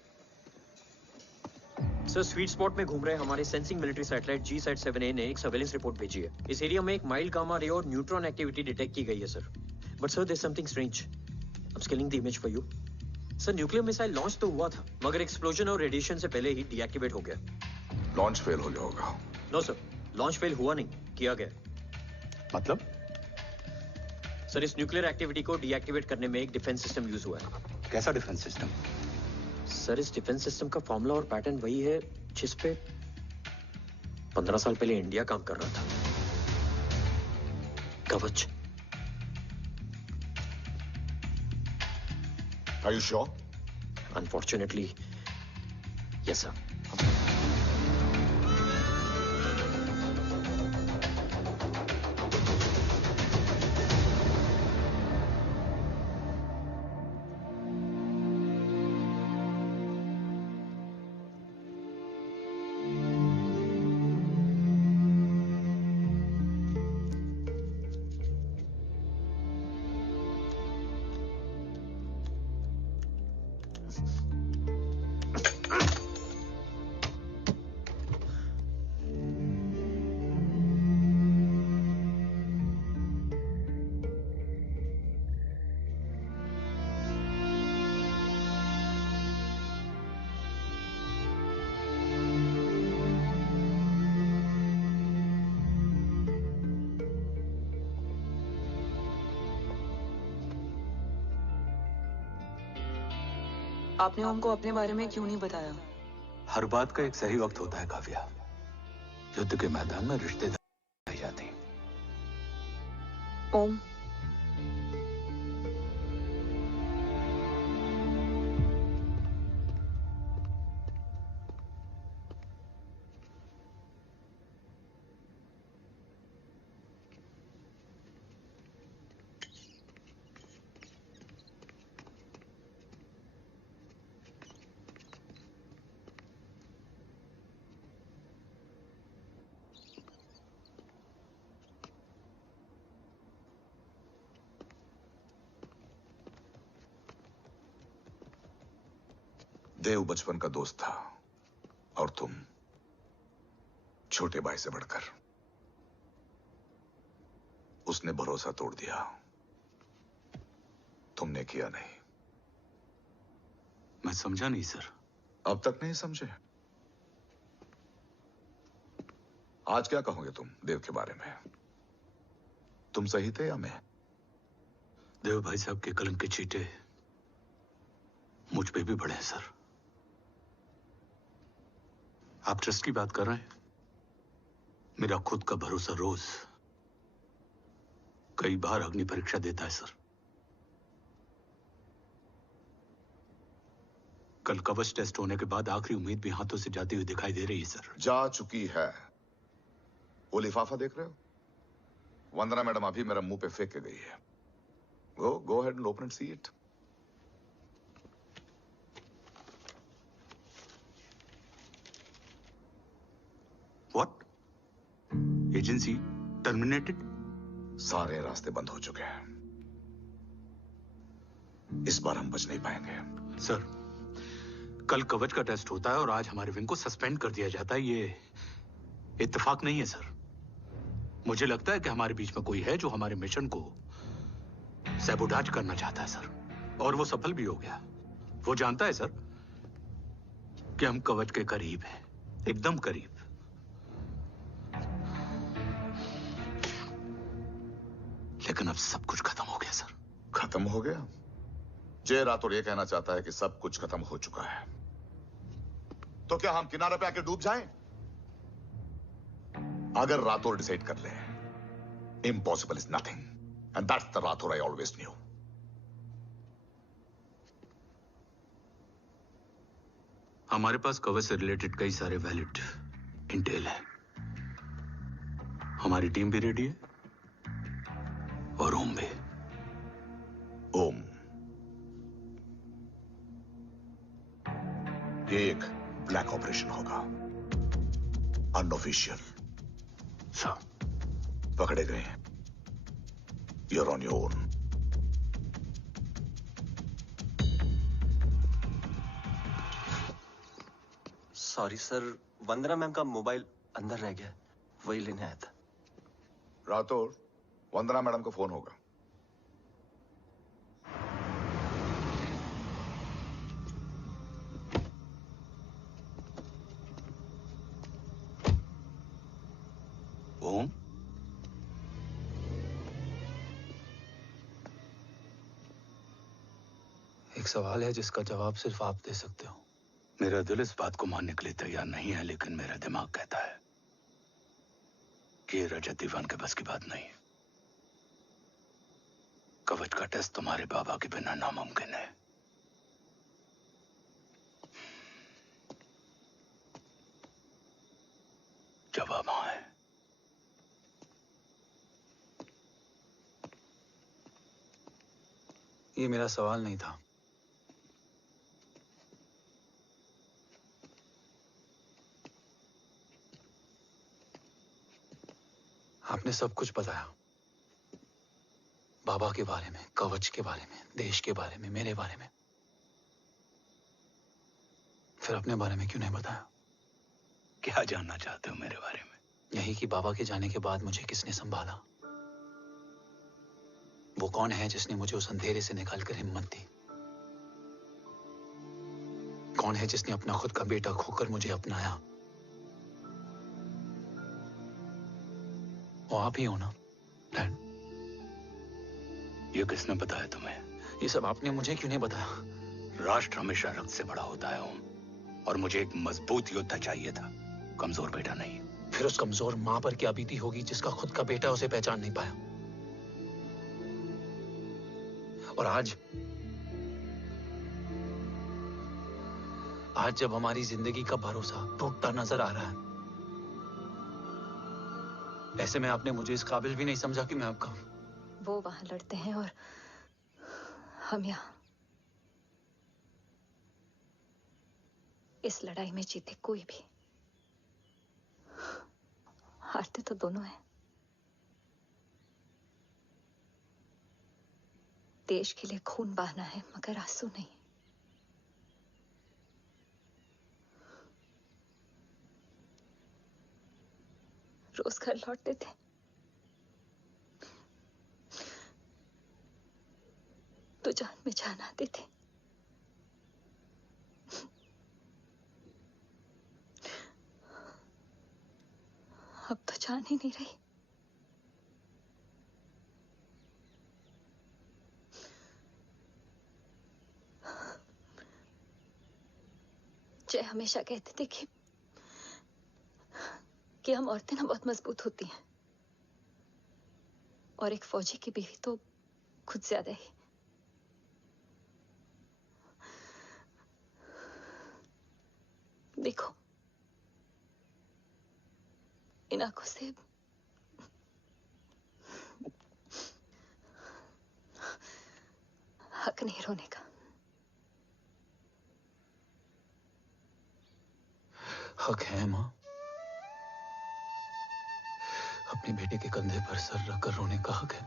Sir, sweet spot में घूम रहे हमारे सेंसिंग मिलिट्री सैटेलाइट G-SAT-7A ने एक सर्वेलेंस रिपोर्ट भेजी है। इस एरिया में एक माइल्ड गामा रे और न्यूट्रॉन एक्टिविटी डिटेक्ट की गई है sir. But sir, there is something strange. I am scaling the image for you. Sir, nuclear missile launch तो हुआ था, मगर एक्सप्लोजन और रेडिएशन से पहले ही डीएक्टिवेट हो गया। लॉन्च फेल हो गया होगा। नो सर, लॉन्च फेल हुआ नहीं, किया गया। मतलब? सर, इस न्यूक्लियर एक्टिविटी को डीएक्टिवेट करने में एक डिफेंस सिस्टम यूज हुआ है। कैसा डिफेंस सिस्टम? सर, इस डिफेंस सिस्टम का फॉर्मूला और पैटर्न वही है जिस पे 15 साल पहले इंडिया काम कर रहा था। कवच। Are you sure? Unfortunately, yes sir. आपने उनको अपने बारे में क्यों नहीं बताया? हर बात का एक सही वक्त होता है काव्या। युद्ध के मैदान में रिश्तेदार रह जाते हैं। ओम, देव बचपन का दोस्त था और तुम छोटे भाई से बढ़कर। उसने भरोसा तोड़ दिया, तुमने किया नहीं। मैं समझा नहीं सर। अब तक नहीं समझे? आज क्या कहोगे तुम देव के बारे में? तुम सही थे या मैं? देव भाई साहब के कलंक के चीटे मुझ पे भी पड़े हैं सर। आप ट्रस्ट की बात कर रहे हैं? मेरा खुद का भरोसा रोज कई बार अग्नि परीक्षा देता है सर। कल कवच टेस्ट होने के बाद आखिरी उम्मीद भी हाथों से जाती हुई दिखाई दे रही है सर। जा चुकी है। वो लिफाफा देख रहे हो? वंदना मैडम अभी मेरा मुंह पे फेंक के गई है। Go ahead and open and see it. What? Agency terminated? सारे रास्ते बंद हो चुके हैं। इस बार हम बच नहीं पाएंगे। सर, कल कवच का टेस्ट होता है और आज हमारे विंग को सस्पेंड कर दिया जाता है। ये इत्तेफाक नहीं है सर। मुझे लगता है कि हमारे बीच में कोई है जो हमारे मिशन को सैबोटाज करना चाहता है सर, और वो सफल भी हो गया। वो जानता है सर कि हम कवच के करीब हैं, एकदम करीब। लेकिन अब सब कुछ खत्म हो गया सर। खत्म हो गया? जय राठौर ये कहना चाहता है कि सब कुछ खत्म हो चुका है। तो क्या हम किनारे पे आके डूब जाएं? अगर राठौर डिसाइड कर ले, impossible is nothing, and that's the Rathore I always new. हमारे पास कवच से रिलेटेड कई सारे वैलिड इंटेल है। हमारी टीम भी रेडी है और ओम भी। ओम, ये एक ब्लैक ऑपरेशन होगा, अनऑफिशियल। सर, पकड़े गए, you're on your own. Sorry sir, Vandana ma'am का मोबाइल अंदर रह गया, वही लेने आया था। राठौर, वंदना मैडम को फोन होगा। ओम, एक सवाल है जिसका जवाब सिर्फ आप दे सकते हो। मेरा दिल इस बात को मानने के लिए तैयार नहीं है, लेकिन मेरा दिमाग कहता है कि रजत दीवान के बस की बात नहीं। कवच का टेस्ट तुम्हारे बाबा के बिना नामुमकिन है। जवाब हाँ है। ये मेरा सवाल नहीं था। आपने सब कुछ बताया, बाबा के बारे में, कवच के बारे में, देश के बारे में, मेरे बारे में। फिर अपने बारे में क्यों नहीं बताया? क्या जानना चाहते हो मेरे बारे में? यही कि बाबा के जाने के बाद मुझे किसने संभाला? वो कौन है जिसने मुझे उस अंधेरे से निकालकर हिम्मत दी? कौन है जिसने अपना खुद का बेटा खोकर मुझे अपनाया? वो आप ही हो ना, डैड? ये किसने बताया तुम्हें? ये सब आपने मुझे क्यों नहीं बताया? राष्ट्र हमेशा रक्त से बड़ा होता है ओम, और मुझे एक मजबूत योद्धा चाहिए था, कमजोर बेटा नहीं। फिर उस कमजोर मां पर क्या बीती होगी जिसका खुद का बेटा उसे पहचान नहीं पाया? और आज जब हमारी जिंदगी का भरोसा टूटता नजर आ रहा है, ऐसे में आपने मुझे इस काबिल भी नहीं समझा कि मैं आपका। वो वहां लड़ते हैं और हम यहाँ। इस लड़ाई में जीते कोई भी, हारते तो दोनों हैं। देश के लिए खून बहाना है, मगर आंसू नहीं। रोज घर लौटते थे, तो जान में जान आते थे। अब तो जान ही नहीं रही। जय हमेशा कहते थे कि हम औरतें ना बहुत मजबूत होती हैं, और एक फौजी की बीवी तो खुद ज्यादा ही। देखो, इन आंखों से हक नहीं रोने का। हक है माँ। अपने बेटे के कंधे पर सर रखकर रोने का हक है।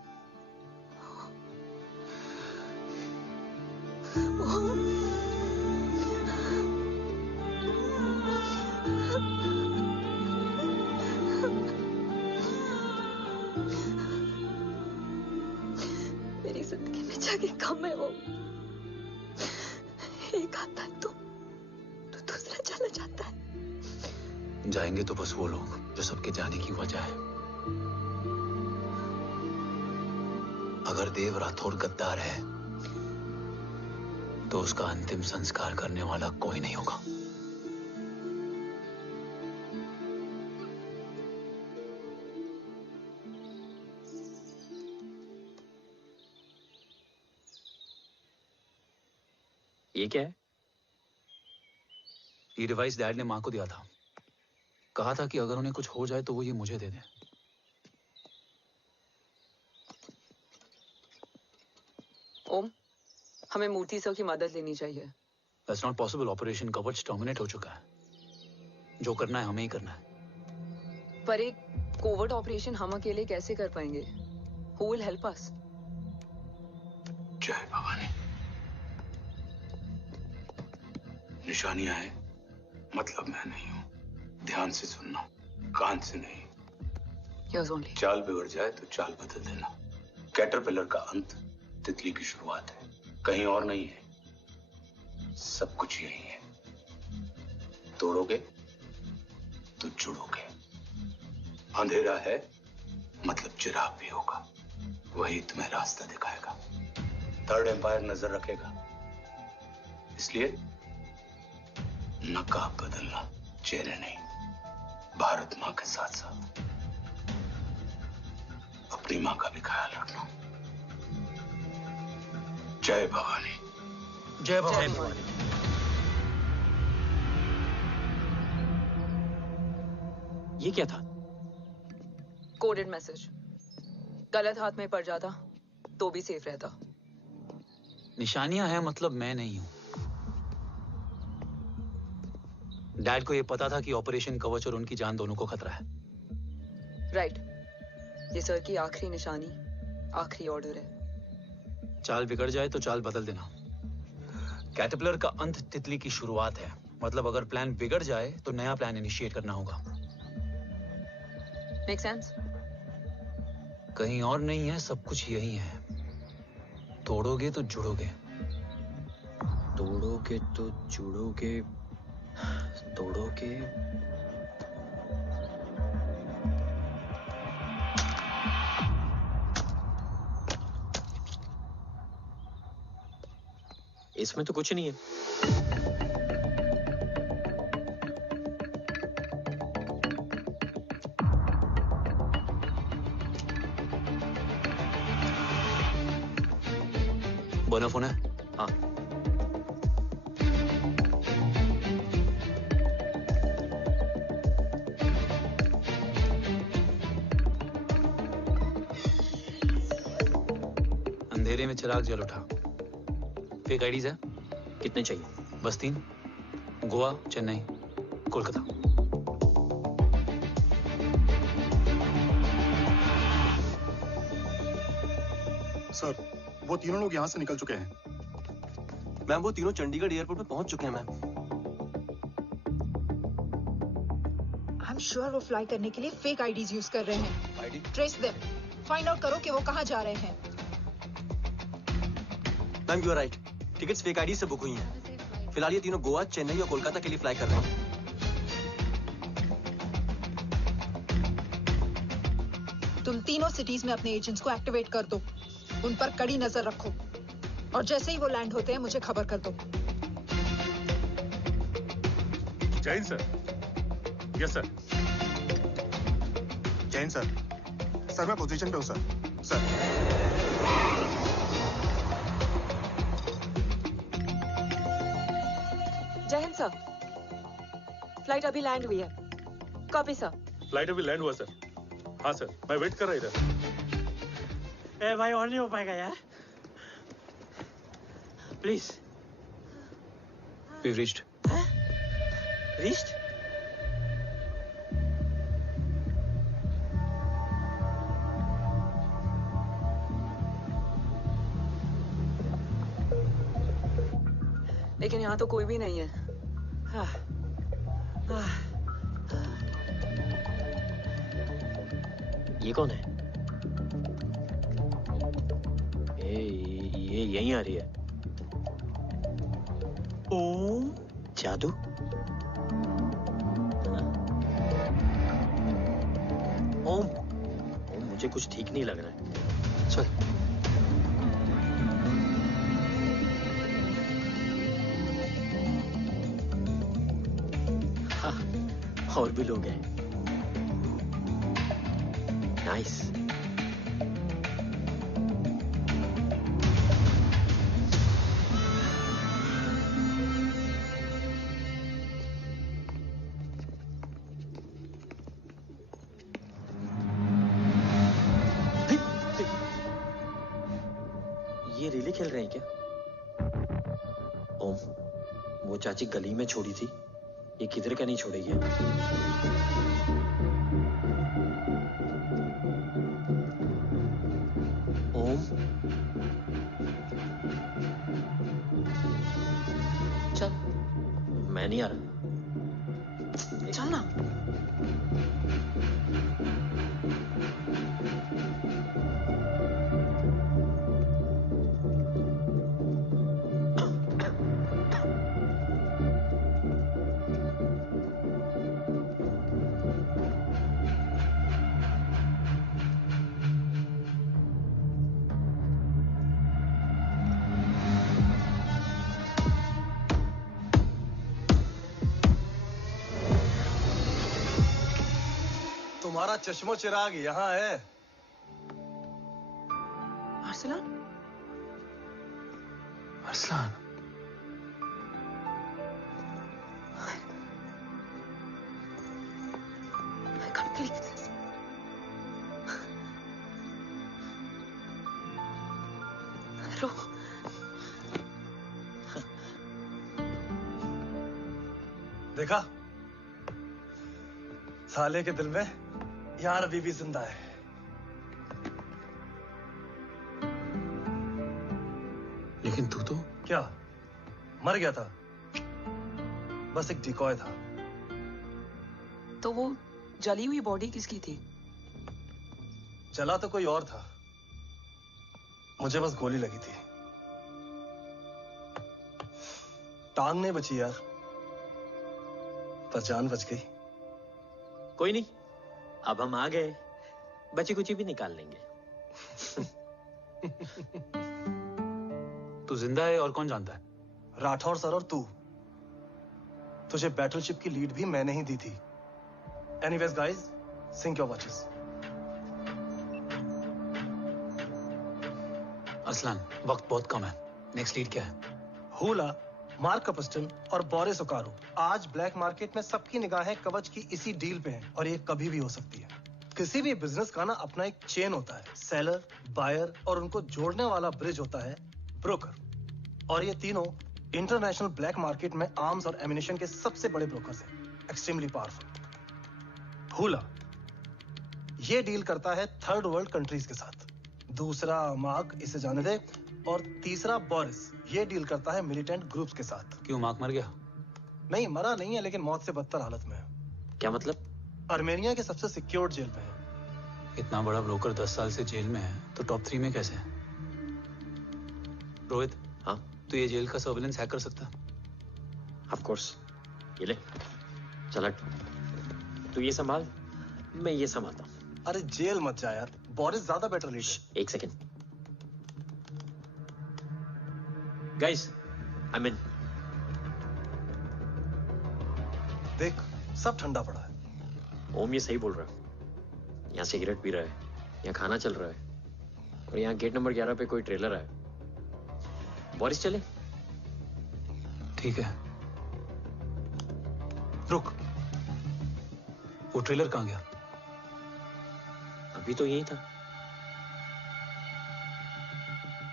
मेरी जिंदगी में जगह कम है वो। एक आता है तो दूसरा चला जाता है। जाएंगे तो बस वो लोग जो सबके जाने की वजह है। अगर देव राठौर गद्दार है तो उसका अंतिम संस्कार करने वाला कोई नहीं होगा। ये क्या है? ये डिवाइस डैड ने मां को दिया था। कहा था कि अगर उन्हें कुछ हो जाए तो वो ये मुझे दे दें। ओम, हमें मूर्ति सर की मदद लेनी चाहिए। That's not possible. ऑपरेशन कवच टर्मिनेट हो चुका है। जो करना है हमें ही करना है। पर एक कोवर्ट ऑपरेशन हम अकेले कैसे कर पाएंगे? Who will help us? जय भवानी। निशानियां है मतलब मैं नहीं हूं। ध्यान से सुनना, कान से नहीं। Yours only. चाल बिगड़ जाए तो चाल बदल देना। कैटरपिलर का अंत तितली की शुरुआत है, कहीं और नहीं है। सब कुछ यही है। तोड़ोगे तो जुड़ोगे। अंधेरा है मतलब चिराग भी होगा, वही तुम्हें रास्ता दिखाएगा। थर्ड एम्पायर नजर रखेगा, इसलिए नकाब बदलना, चेहरे नहीं। भारत माँ के साथ साथ अपनी माँ का भी ख्याल रखना। जय भवानी। जय भवानी। ये क्या था? Coded message. गलत हाथ में पड़ जाता तो भी सेफ रहता। निशानियां हैं मतलब मैं नहीं हूं। डैड को यह पता था कि ऑपरेशन कवच और उनकी जान दोनों को खतरा है। राइट। ये सर की आखिरी निशानी, आखिरी ऑर्डर है। चाल बिगड़ जाए तो चाल बदल देना। कैटरपिलर का अंत तितली की शुरुआत है, मतलब अगर प्लान बिगड़ जाए तो नया प्लान इनिशिएट करना होगा। Make sense? कहीं और नहीं है, सब कुछ यही है। तोड़ोगे तो जुड़ोगे। तोड़ोगे तो जुड़ोगे। तोड़ोगे। इसमें तो कुछ नहीं है। बोना फोन है? हाँ। अंधेरे में चिराग जल उठा। फेक आईडीज है? कितने चाहिए? बस 3। गोवा, चेन्नई, कोलकाता। सर, वो तीनों लोग यहाँ से निकल चुके हैं। मैम, वो तीनों चंडीगढ़ एयरपोर्ट पे पहुंच चुके हैं मैम। I'm sure वो फ्लाई करने के लिए फेक आईडीज यूज कर रहे हैं। ID? Trace them. Find out करो कि वो कहाँ जा रहे हैं। Ma'am, you are right. Tickets fake ID से बुक हुई हैं। फिलहाल ये तीनों गोवा, चेन्नई और कोलकाता के लिए फ्लाई कर रहे हैं। तुम तीनों सिटीज में अपने एजेंट्स को एक्टिवेट कर दो। उन पर कड़ी नजर रखो और जैसे ही वो लैंड होते हैं मुझे खबर कर दो। Jain sir. Yes sir. Jain sir. Sir मैं पोजीशन पे हूँ सर। सर। जय हिंद सर। फ्लाइट अभी लैंड हुई है। Copy sir. फ्लाइट अभी लैंड हुआ सर। हाँ सर, मैं वेट कर रहा इधर। ए भाई और नहीं हो पाएगा यार। प्लीज। We've reached. Reached? लेकिन यहाँ तो कोई भी नहीं है। ये कौन है? ये यहीं आ रही है। ओम जादू? ओम मुझे कुछ ठीक नहीं लग रहा है। चल। हाँ, और भी लोग हैं। नाइस। ये रिले खेल रहे हैं क्या? ओम, वो चाची गली में छोड़ी थी, ये किधर का नहीं छोड़ेगी। ओम, चल। मैं नहीं आ रहा। चल ना। तुम्हारा चश्मो चिराग यहाँ है। Arsalan? Arsalan. I can't believe this. रो। देखा? साले के दिल में यार अभी भी जिंदा है। लेकिन तू तो क्या मर गया था? बस एक डिकॉय था। तो वो जली हुई बॉडी किसकी थी? चला तो कोई और था, मुझे बस गोली लगी थी। टांग नहीं बची यार, पर जान बच गई। कोई नहीं, अब हम आ गए, बची कुची भी निकाल लेंगे। तू जिंदा है और कौन जानता है? राठौर सर और तू। तुझे बैटलशिप की लीड भी मैंने ही दी थी। Anyways guys, sync your watches. Arsalan, वक्त बहुत कम है। नेक्स्ट लीड क्या है? हुला, मार्क कपस्टन और बोरिस ओकारो। आज ब्लैक मार्केट में सबकी निगाहें कवच की इसी डील पे हैं और ये कभी भी हो सकती है। किसी भी बिजनेस का ना अपना एक चेन होता है, सेलर, बायर और उनको जोड़ने वाला ब्रिज होता है ब्रोकर। और ये तीनों इंटरनेशनल ब्लैक मार्केट में आर्म्स और एमिनेशन के सबसे बड़े ब्रोकर्स हैं, एक्सट्रीमली पावरफुल। हुला ये डील करता है थर्ड वर्ल्ड कंट्रीज के साथ। दूसरा मार्क, इसे जाने दे। और तीसरा बोरिस, ये डील करता है मिलिटेंट ग्रुप्स के साथ। क्यों, मार्क मर गया? नहीं, मरा नहीं है, लेकिन मौत से बदतर हालत में है। क्या मतलब? आर्मेनिया के सबसे सिक्योर्ड जेल में है। इतना बड़ा ब्रोकर 10 साल से जेल में है, तो टॉप 3 में कैसे है? रोहित, हाँ? तो ये जेल का सर्विलेंस हैक कर सकता? Of course. ये ले, चल हट। तू ये संभाल, मैं ये संभालता हूँ। अरे जेल मत जा यार, बोरिस ज्यादा बेटर लीडर। एक सेकेंड। Guys, I mean. देख, सब ठंडा पड़ा है। ओम ये सही बोल रहा है। यहाँ सिगरेट पी रहा है, यहाँ खाना चल रहा है, और यहाँ गेट नंबर 11 पे कोई ट्रेलर है। बोरिस चले? ठीक है। रुक, वो ट्रेलर कहाँ गया? अभी तो यही था।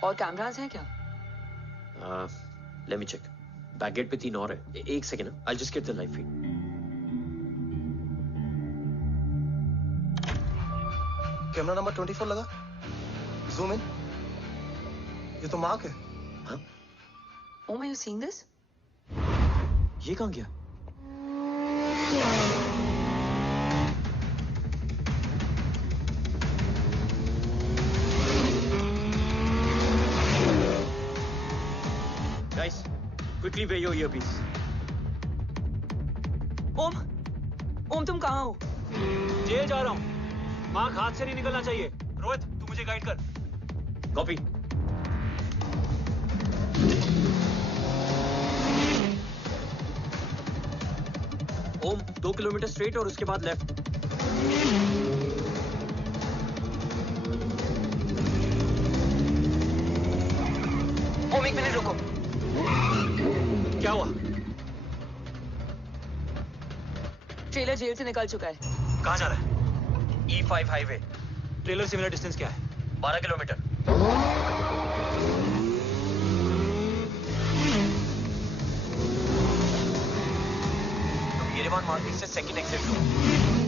और कैमरास हैं क्या? Let me check. Back gate पे 3 और है। एक second, I just get the live feed. Camera number 24 लगा। Zoom in. ये तो मार्क है। हाँ? Oh, are you seeing this? ये कहाँ गया? Guys, quickly wear your earpiece. ओम तुम कहाँ हो? जेल जा रहा हूँ। मार्क हाथ से नहीं निकलना चाहिए। रोहित, तू मुझे गाइड कर। कॉपी। ओम 2 किलोमीटर स्ट्रेट और उसके बाद लेफ्ट। ओम 1 मिनट रुको। क्या हुआ? ट्रेलर जेल से निकल चुका है। कहाँ जा रहा है? E5 highway. ट्रेलर से मेरा डिस्टेंस क्या है? 12 किलोमीटर। येरेवान मार्केट से सेकंड एक्सिट लो।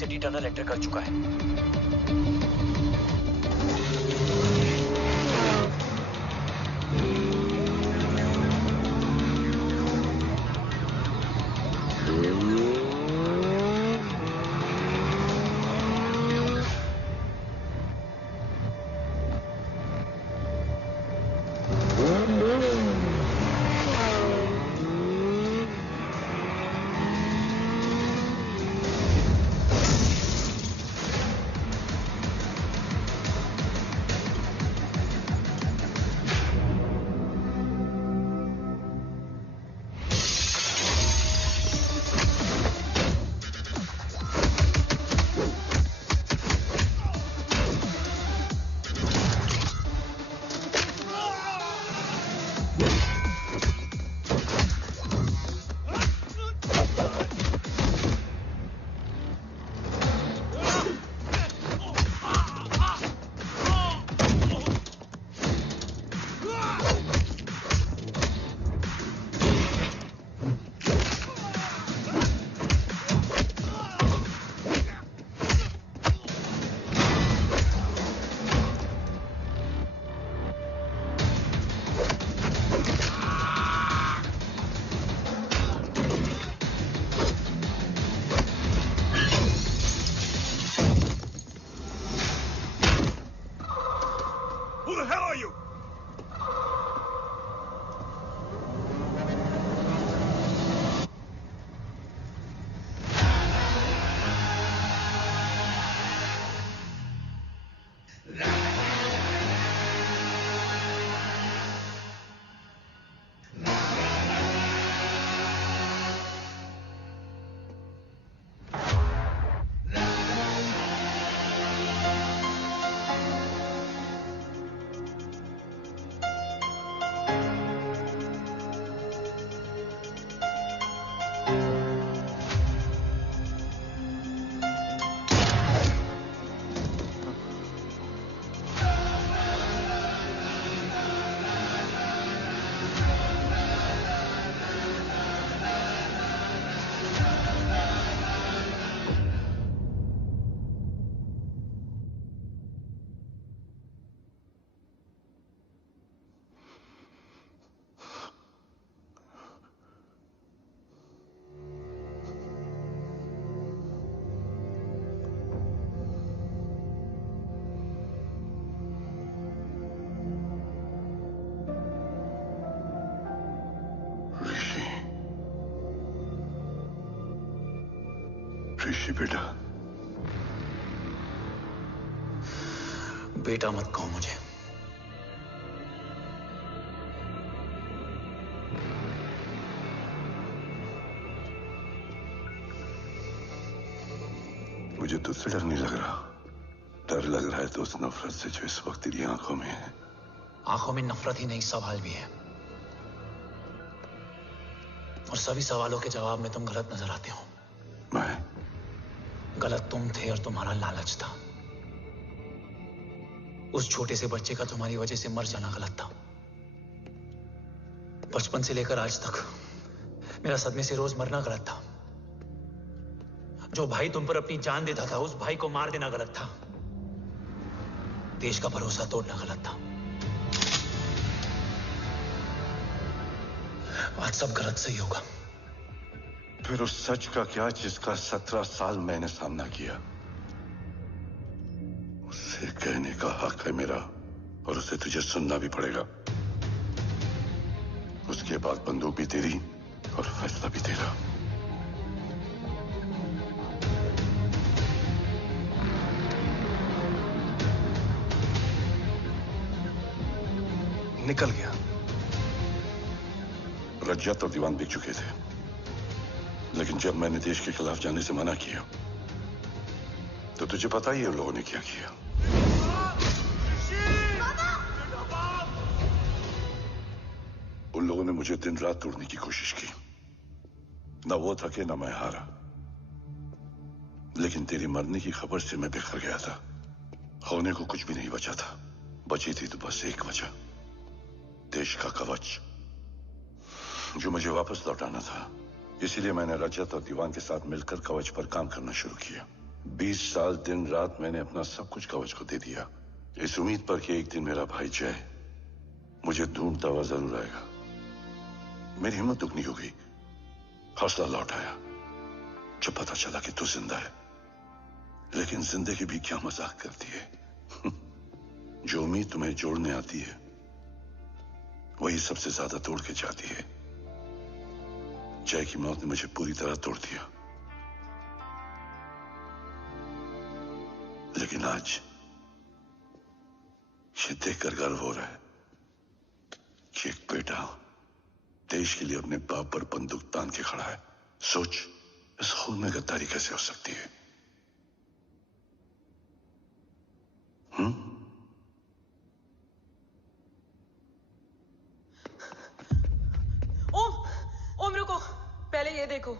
सिटी टनल एंटर कर चुका है। ऋषि बेटा। बेटा मत कहो मुझे। मुझे तुझसे डर नहीं लग रहा, डर लग रहा है तो उस नफरत से जो इस वक्त तेरी आंखों में है। आंखों में नफरत ही नहीं, सवाल भी है, और सभी सवालों के जवाब में तुम गलत नजर आते हो। मैं गलत तुम थे और तुम्हारा लालच था। उस छोटे से बच्चे का तुम्हारी वजह से मर जाना गलत था। बचपन से लेकर आज तक मेरा सदमे से रोज मरना गलत था। जो भाई तुम पर अपनी जान देता था, उस भाई को मार देना गलत था। देश का भरोसा तोड़ना गलत था। आज सब गलत सही होगा। फिर उस सच का क्या जिसका 17 साल मैंने सामना किया? उसे कहने का हक है मेरा, और उसे तुझे सुनना भी पड़ेगा। उसके बाद बंदूक भी तेरी और फैसला भी तेरा। निकल गया। रज्जत और दीवान बिक चुके थे, लेकिन जब मैंने देश के खिलाफ जाने से मना किया तो तुझे पता ही है उन लोगों ने क्या किया। उन लोगों ने मुझे दिन रात तोड़ने की कोशिश की। न वो थके न मैं हारा, लेकिन तेरी मरने की खबर से मैं बिखर गया था। होने को कुछ भी नहीं बचा था। बची थी तो बस एक वजह, देश का कवच, जो मुझे वापस लौटाना था। इसीलिए मैंने रजत और दीवान के साथ मिलकर कवच पर काम करना शुरू किया। 20 साल दिन रात मैंने अपना सब कुछ कवच को दे दिया, इस उम्मीद पर कि एक दिन मेरा भाई जय मुझे ढूंढता हुआ जरूर आएगा। मेरी हिम्मत दुगनी हो गई, हौसला लौट आया जब पता चला कि तू जिंदा है। लेकिन जिंदगी भी क्या मजाक करती है। जो उम्मीद तुम्हें जोड़ने आती है वही सबसे ज्यादा तोड़ के जाती है। जय की मौत ने मुझे पूरी तरह तोड़ दिया, लेकिन आज ये देखकर गर्व हो रहा है कि एक बेटा देश के लिए अपने बाप पर बंदूक तान के खड़ा है। सोच, इस खून में गद्दारी कैसे हो सकती है? ओम रुको, पहले ये देखो,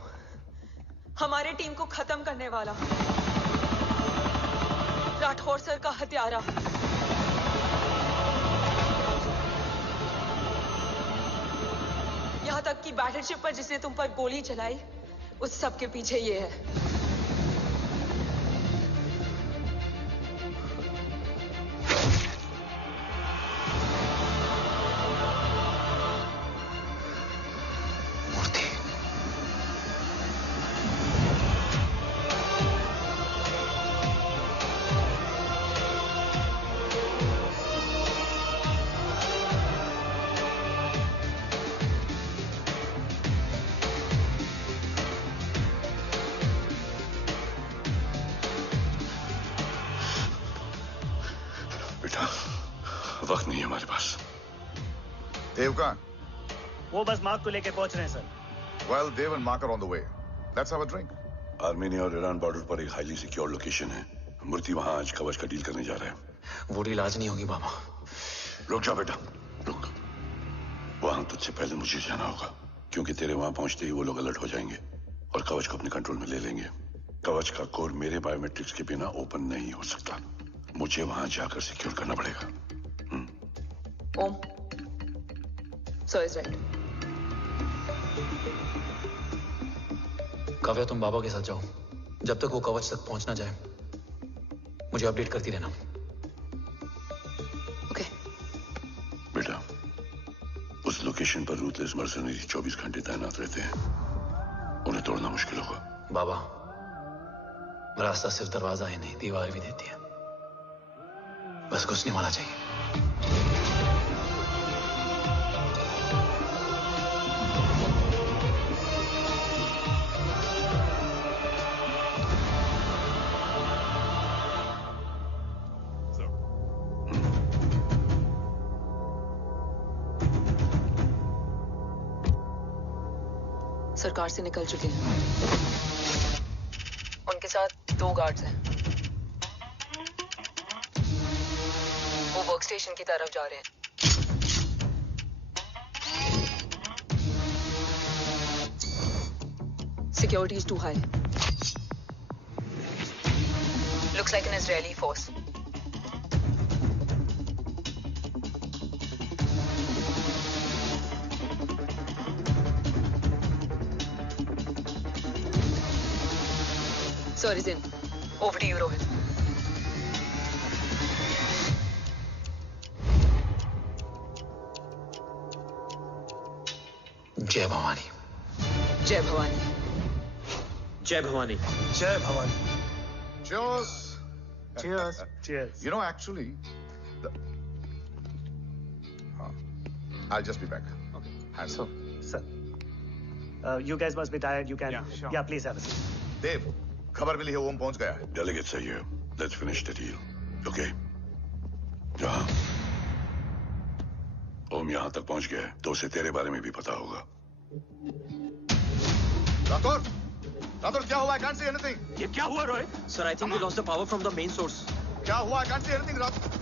हमारे टीम को खत्म करने वाला राठौर सर का हत्यारा। यहां तक कि बैटलशिप पर जिसने तुम पर गोली चलाई, उस सब के पीछे ये है। वक्त नहीं है हमारे पास। देव कहाँ? वो बस मार्क को लेके पहुंच रहे हैं sir. Well, Dev and Mark are on the way. Let's have a drink. Armenia और ईरान बॉर्डर पर एक हाईली सिक्योर लोकेशन है। मूर्ति वहां आज कवच का डील करने जा रहे हैं। वो डील आज नहीं होगी बाबा। रुक जा बेटा, रुक। वहां तुझसे पहले मुझे जाना होगा, क्योंकि तेरे वहां पहुंचते ही वो लोग अलर्ट हो जाएंगे और कवच को अपने कंट्रोल में ले लेंगे। कवच का कोर मेरे बायोमेट्रिक्स के बिना ओपन नहीं हो सकता। मुझे वहां जाकर सिक्योर करना पड़ेगा। ओम, सर इज राइट। काव्या, तुम बाबा के साथ जाओ। जब तक वो कवच तक पहुंच ना जाए मुझे अपडेट करती रहना। ओके। बेटा, उस लोकेशन पर रूथलेस मर्सनरी 24 घंटे तैनात रहते हैं। उन्हें तोड़ना मुश्किल होगा। बाबा, रास्ता सिर्फ दरवाजा ही नहीं, दीवार भी देती है। बस घुसने वाला चाहिए। सरकार से निकल चुके हैं। उनके साथ 2 गार्ड्स हैं। वो वर्क स्टेशन की तरफ जा रहे हैं। Security is too high. Looks like an Israeli force. Sorry, Zin. Over to you, Rohit. जय भवानी। जय भवानी। जय भवानी। जय Bhavani. Cheers. Cheers. Cheers. You know, actually, I'll just be back. Okay. Hands So, sir, you guys must be tired. You can. Yeah, sure. Yeah, please have a seat. देव, खबर मिली है ओम पहुंच गया है। Delegate सही है। Let's finish the deal. Okay? जहाँ ओम यहाँ तक पहुंच गया है, तो उसे तेरे बारे में भी पता होगा। राठौर, राठौर क्या हुआ? I can't see anything. ये क्या हुआ Rohit? Sir, I think we lost the power from the main source. क्या हुआ? I can't see anything, Rathore.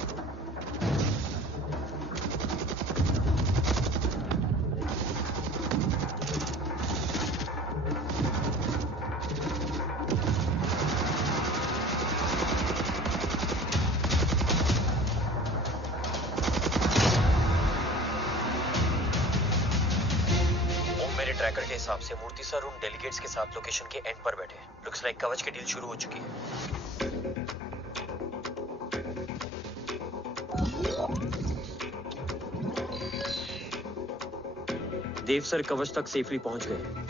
Tracker के हिसाब से मूर्ति सर उन डेलीगेट्स के साथ लोकेशन के एंड पर बैठे हैं। लुक्स लाइक कवच की डील शुरू हो चुकी है। देव सर कवच तक सेफली पहुंच गए।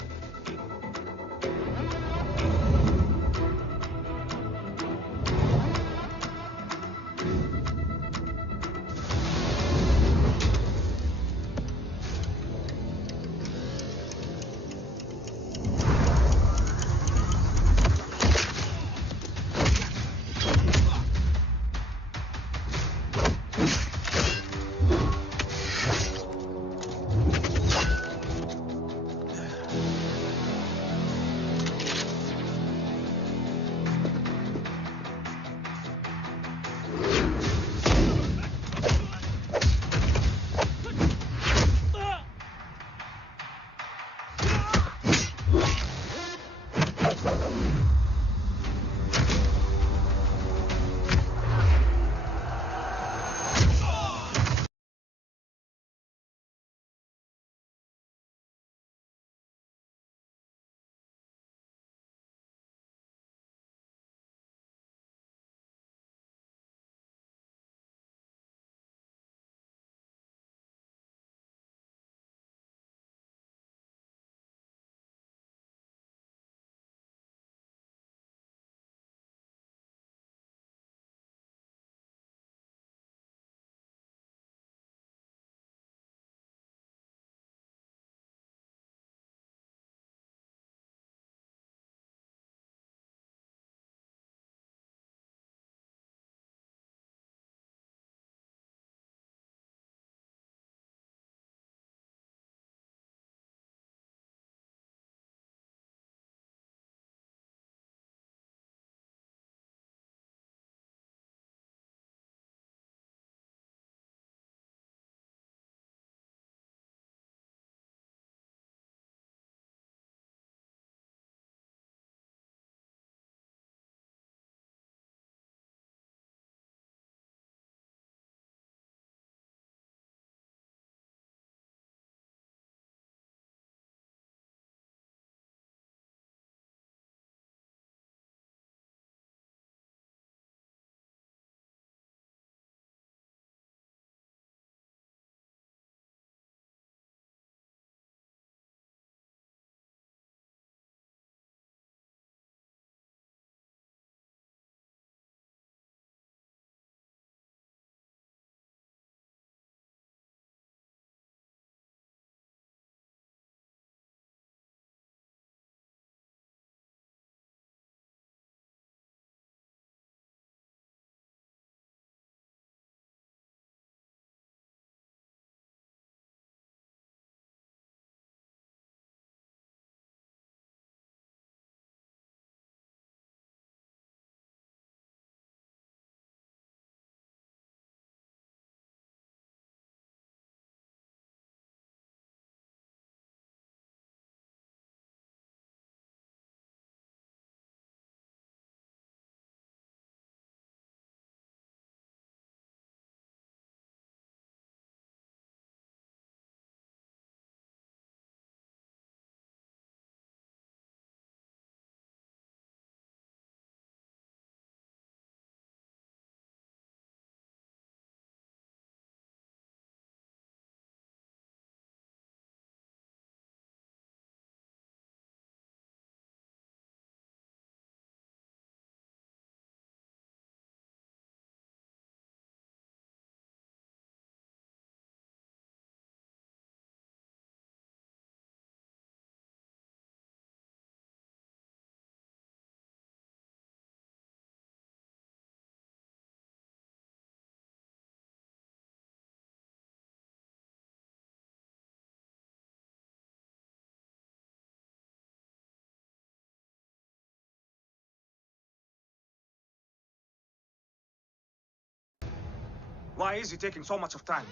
Why is he taking so much of time?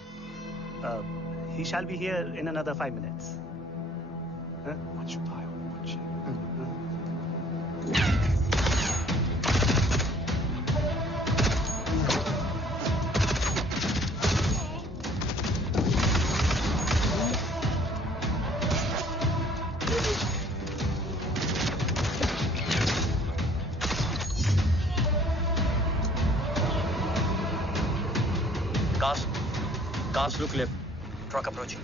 He shall be here in another 5 minutes. Cars look left. Truck approaching.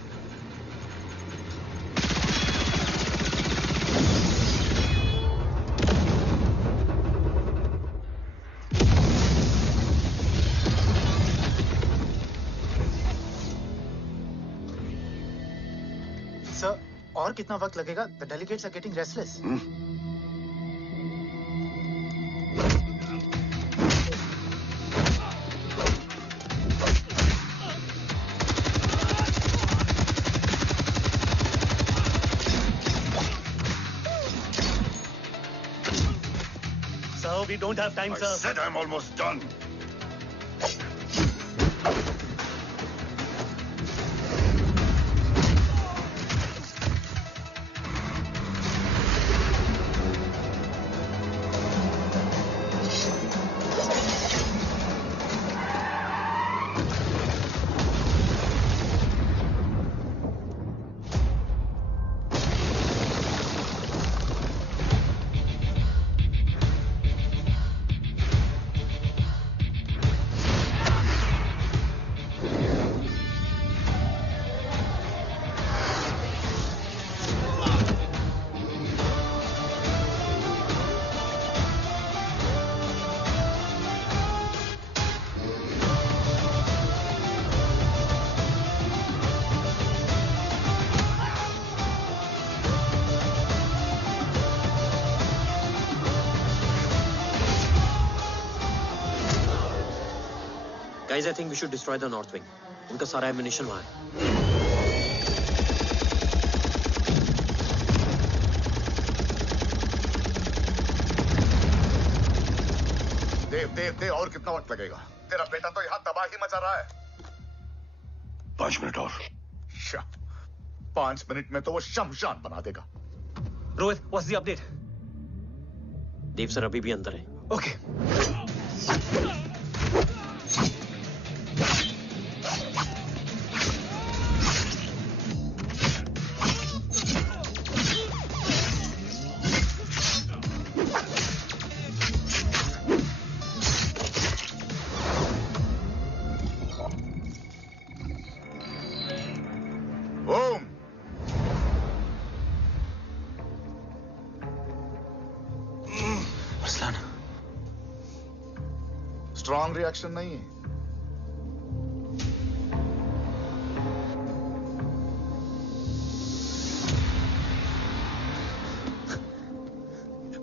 Sir, और कितना वक्त लगेगा? The delegates are getting restless. We don't have time, sir. I said I'm almost done. Guys, I think we should destroy the north wing. उनका सारा ammunition वहाँ है. देव और कितना वक्त लगेगा? तेरा बेटा तो यहाँ तबाही मचा रहा है. 5 मिनट और. 5 मिनट में तो वो शमशान बना देगा. Rohit, what's the update? Dev sir अभी भी अंदर है. Okay. स्ट्रॉन्ग रिएक्शन नहीं है.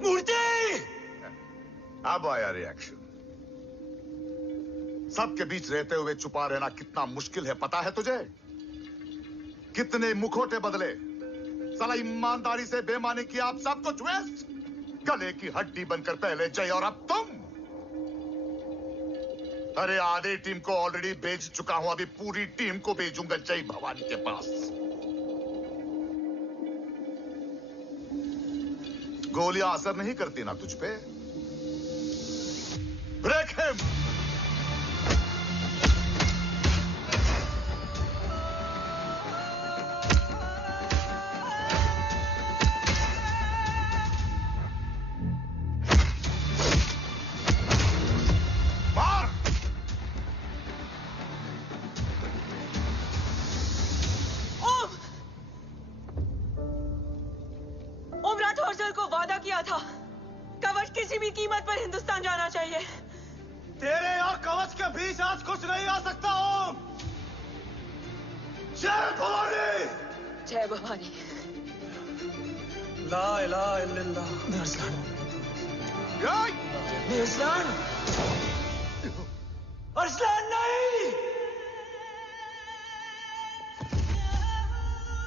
मूर्ति! अब आया रिएक्शन. सबके बीच रहते हुए छुपा रहना कितना मुश्किल है पता है तुझे? कितने मुखौटे बदले. साला ईमानदारी से बेमानी किया आप सब कुछ वेस्ट. गले की हड्डी बनकर पहले जय और अब तुम. अरे आधे टीम को ऑलरेडी भेज चुका हूं. अभी पूरी टीम को भेजूंगा जय भवानी के पास. गोलियां असर नहीं करती ना तुझ पे. Break him.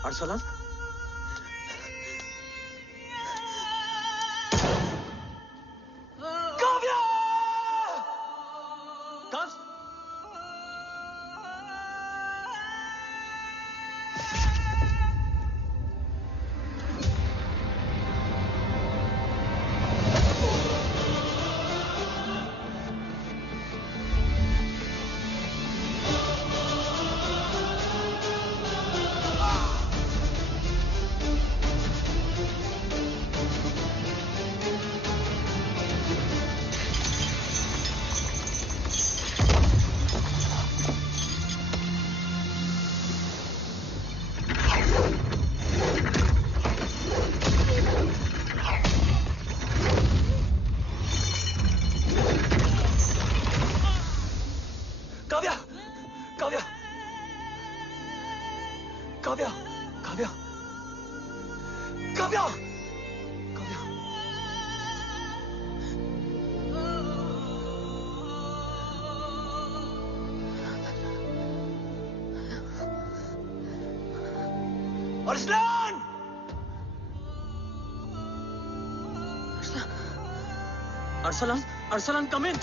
Arsalan? Kavya! Arslan! Arsalan, come in.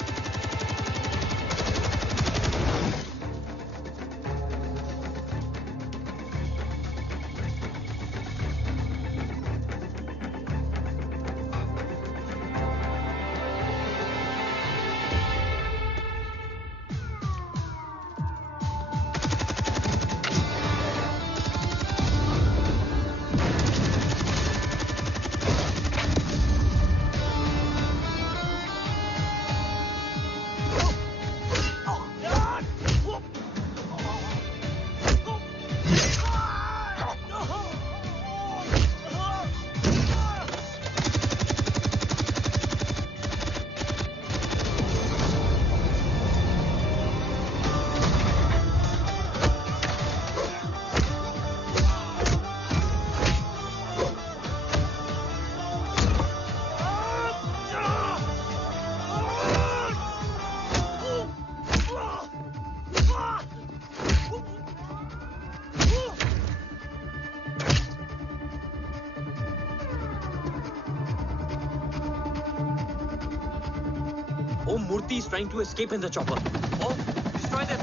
Murthy is trying to escape in the chopper. Oh, destroy them.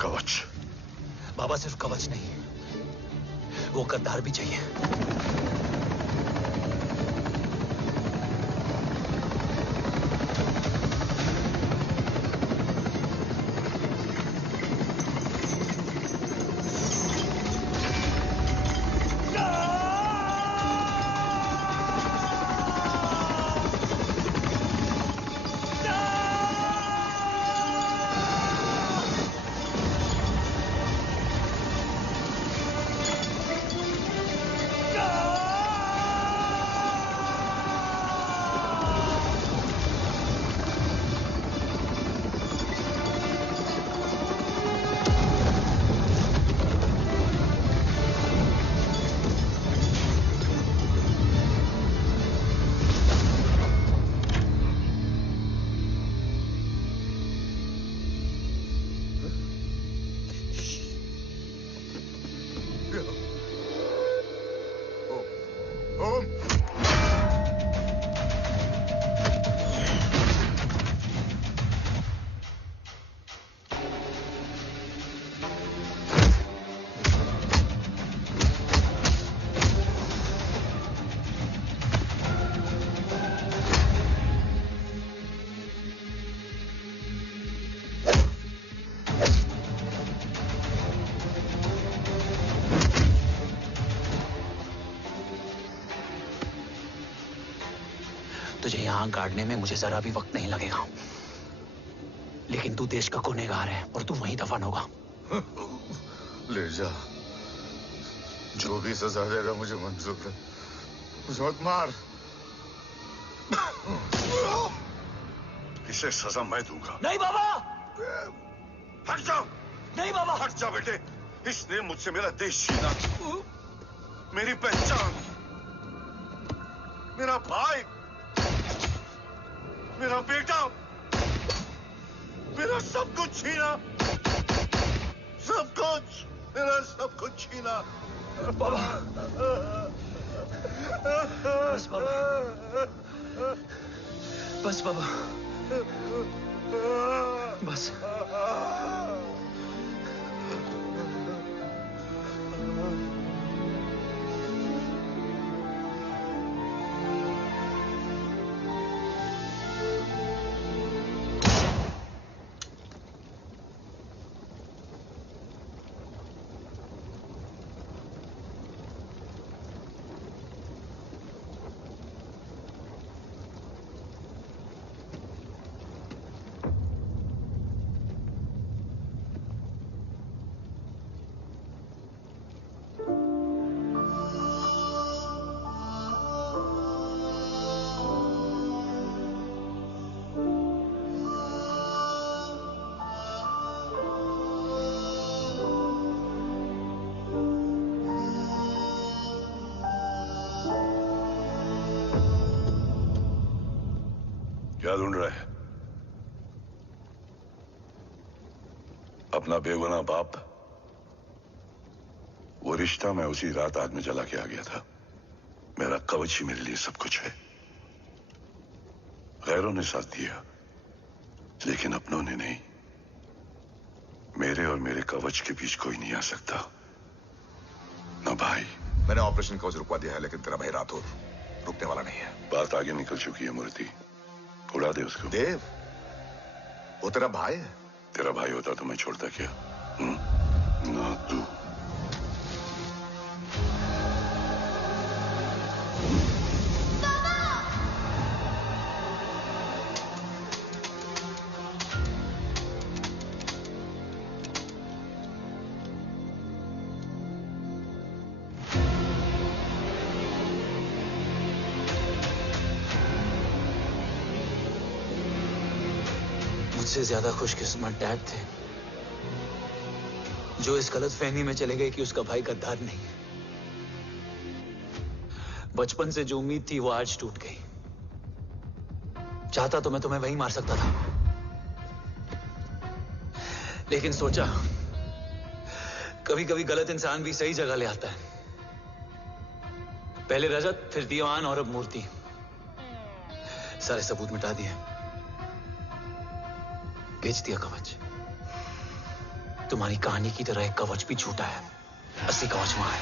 कवच। बाबा सिर्फ कवच नहीं, वो गद्दार भी चाहिए। तुझे यहां गाड़ने में मुझे जरा भी वक्त नहीं लगेगा, लेकिन तू देश का गुनहगार है और तू वहीं दफन होगा। ले जा, जो भी सजा देगा मुझे मंजूर है, मुझे मत मार। इसे सजा मैं दूंगा। नहीं बाबा, हट जाओ। नहीं बाबा, हट जा बेटे। इसने मुझसे मेरा देश छीना, मेरी पहचान, मेरा भाई, मेरा बेटा, मेरा सब कुछ छीना, सब कुछ, मेरा सब कुछ छीना। बाबा, बस बाबा, बस बाबा, बस। क्या ढूंढ रहा है? अपना बेगुनाह बाप। वो रिश्ता मैं उसी रात आग में जला के आ गया था। मेरा कवच ही मेरे लिए सब कुछ है। गैरों ने साथ दिया, लेकिन अपनों ने नहीं। मेरे और मेरे कवच के बीच कोई नहीं आ सकता। ना भाई। मैंने ऑपरेशन कवच रुकवा दिया है, लेकिन तेरा भाई राठौर रुकने वाला नहीं है। बात आगे निकल चुकी है मूर्ति। उड़ा दे उसको। देव, वो तेरा भाई है। तेरा भाई होता तो मैं छोड़ता क्या? ना तू। मुझसे ज्यादा खुशकिस्मत डैड थे जो इस गलतफहमी में चले गए कि उसका भाई गद्दार नहीं है। बचपन से जो उम्मीद थी वो आज टूट गई। चाहता तो मैं तुम्हें वहीं मार सकता था, लेकिन सोचा कभी कभी गलत इंसान भी सही जगह ले आता है। पहले रजत, फिर दीवान और अब मूर्ति। सारे सबूत मिटा दिए, बेच दिया कवच। तुम्हारी कहानी की तरह एक कवच भी छूटा है। असली कवच वहां है।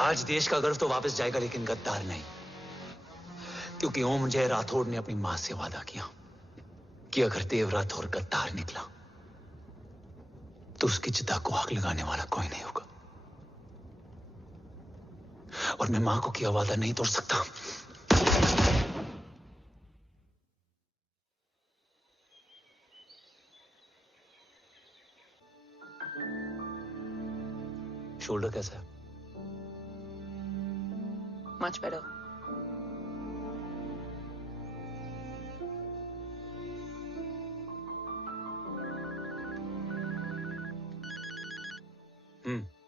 आज देश का गर्व तो वापस जाएगा, लेकिन गद्दार नहीं। क्योंकि ओम जय राठौड़ ने अपनी मां से वादा किया कि अगर देव राठौड़ गद्दार निकला तो उसकी चिता को आग लगाने वाला कोई नहीं होगा। और मैं मां को किया वादा नहीं तोड़ सकता। शोल्डर कैसा है? Much better. हम्म।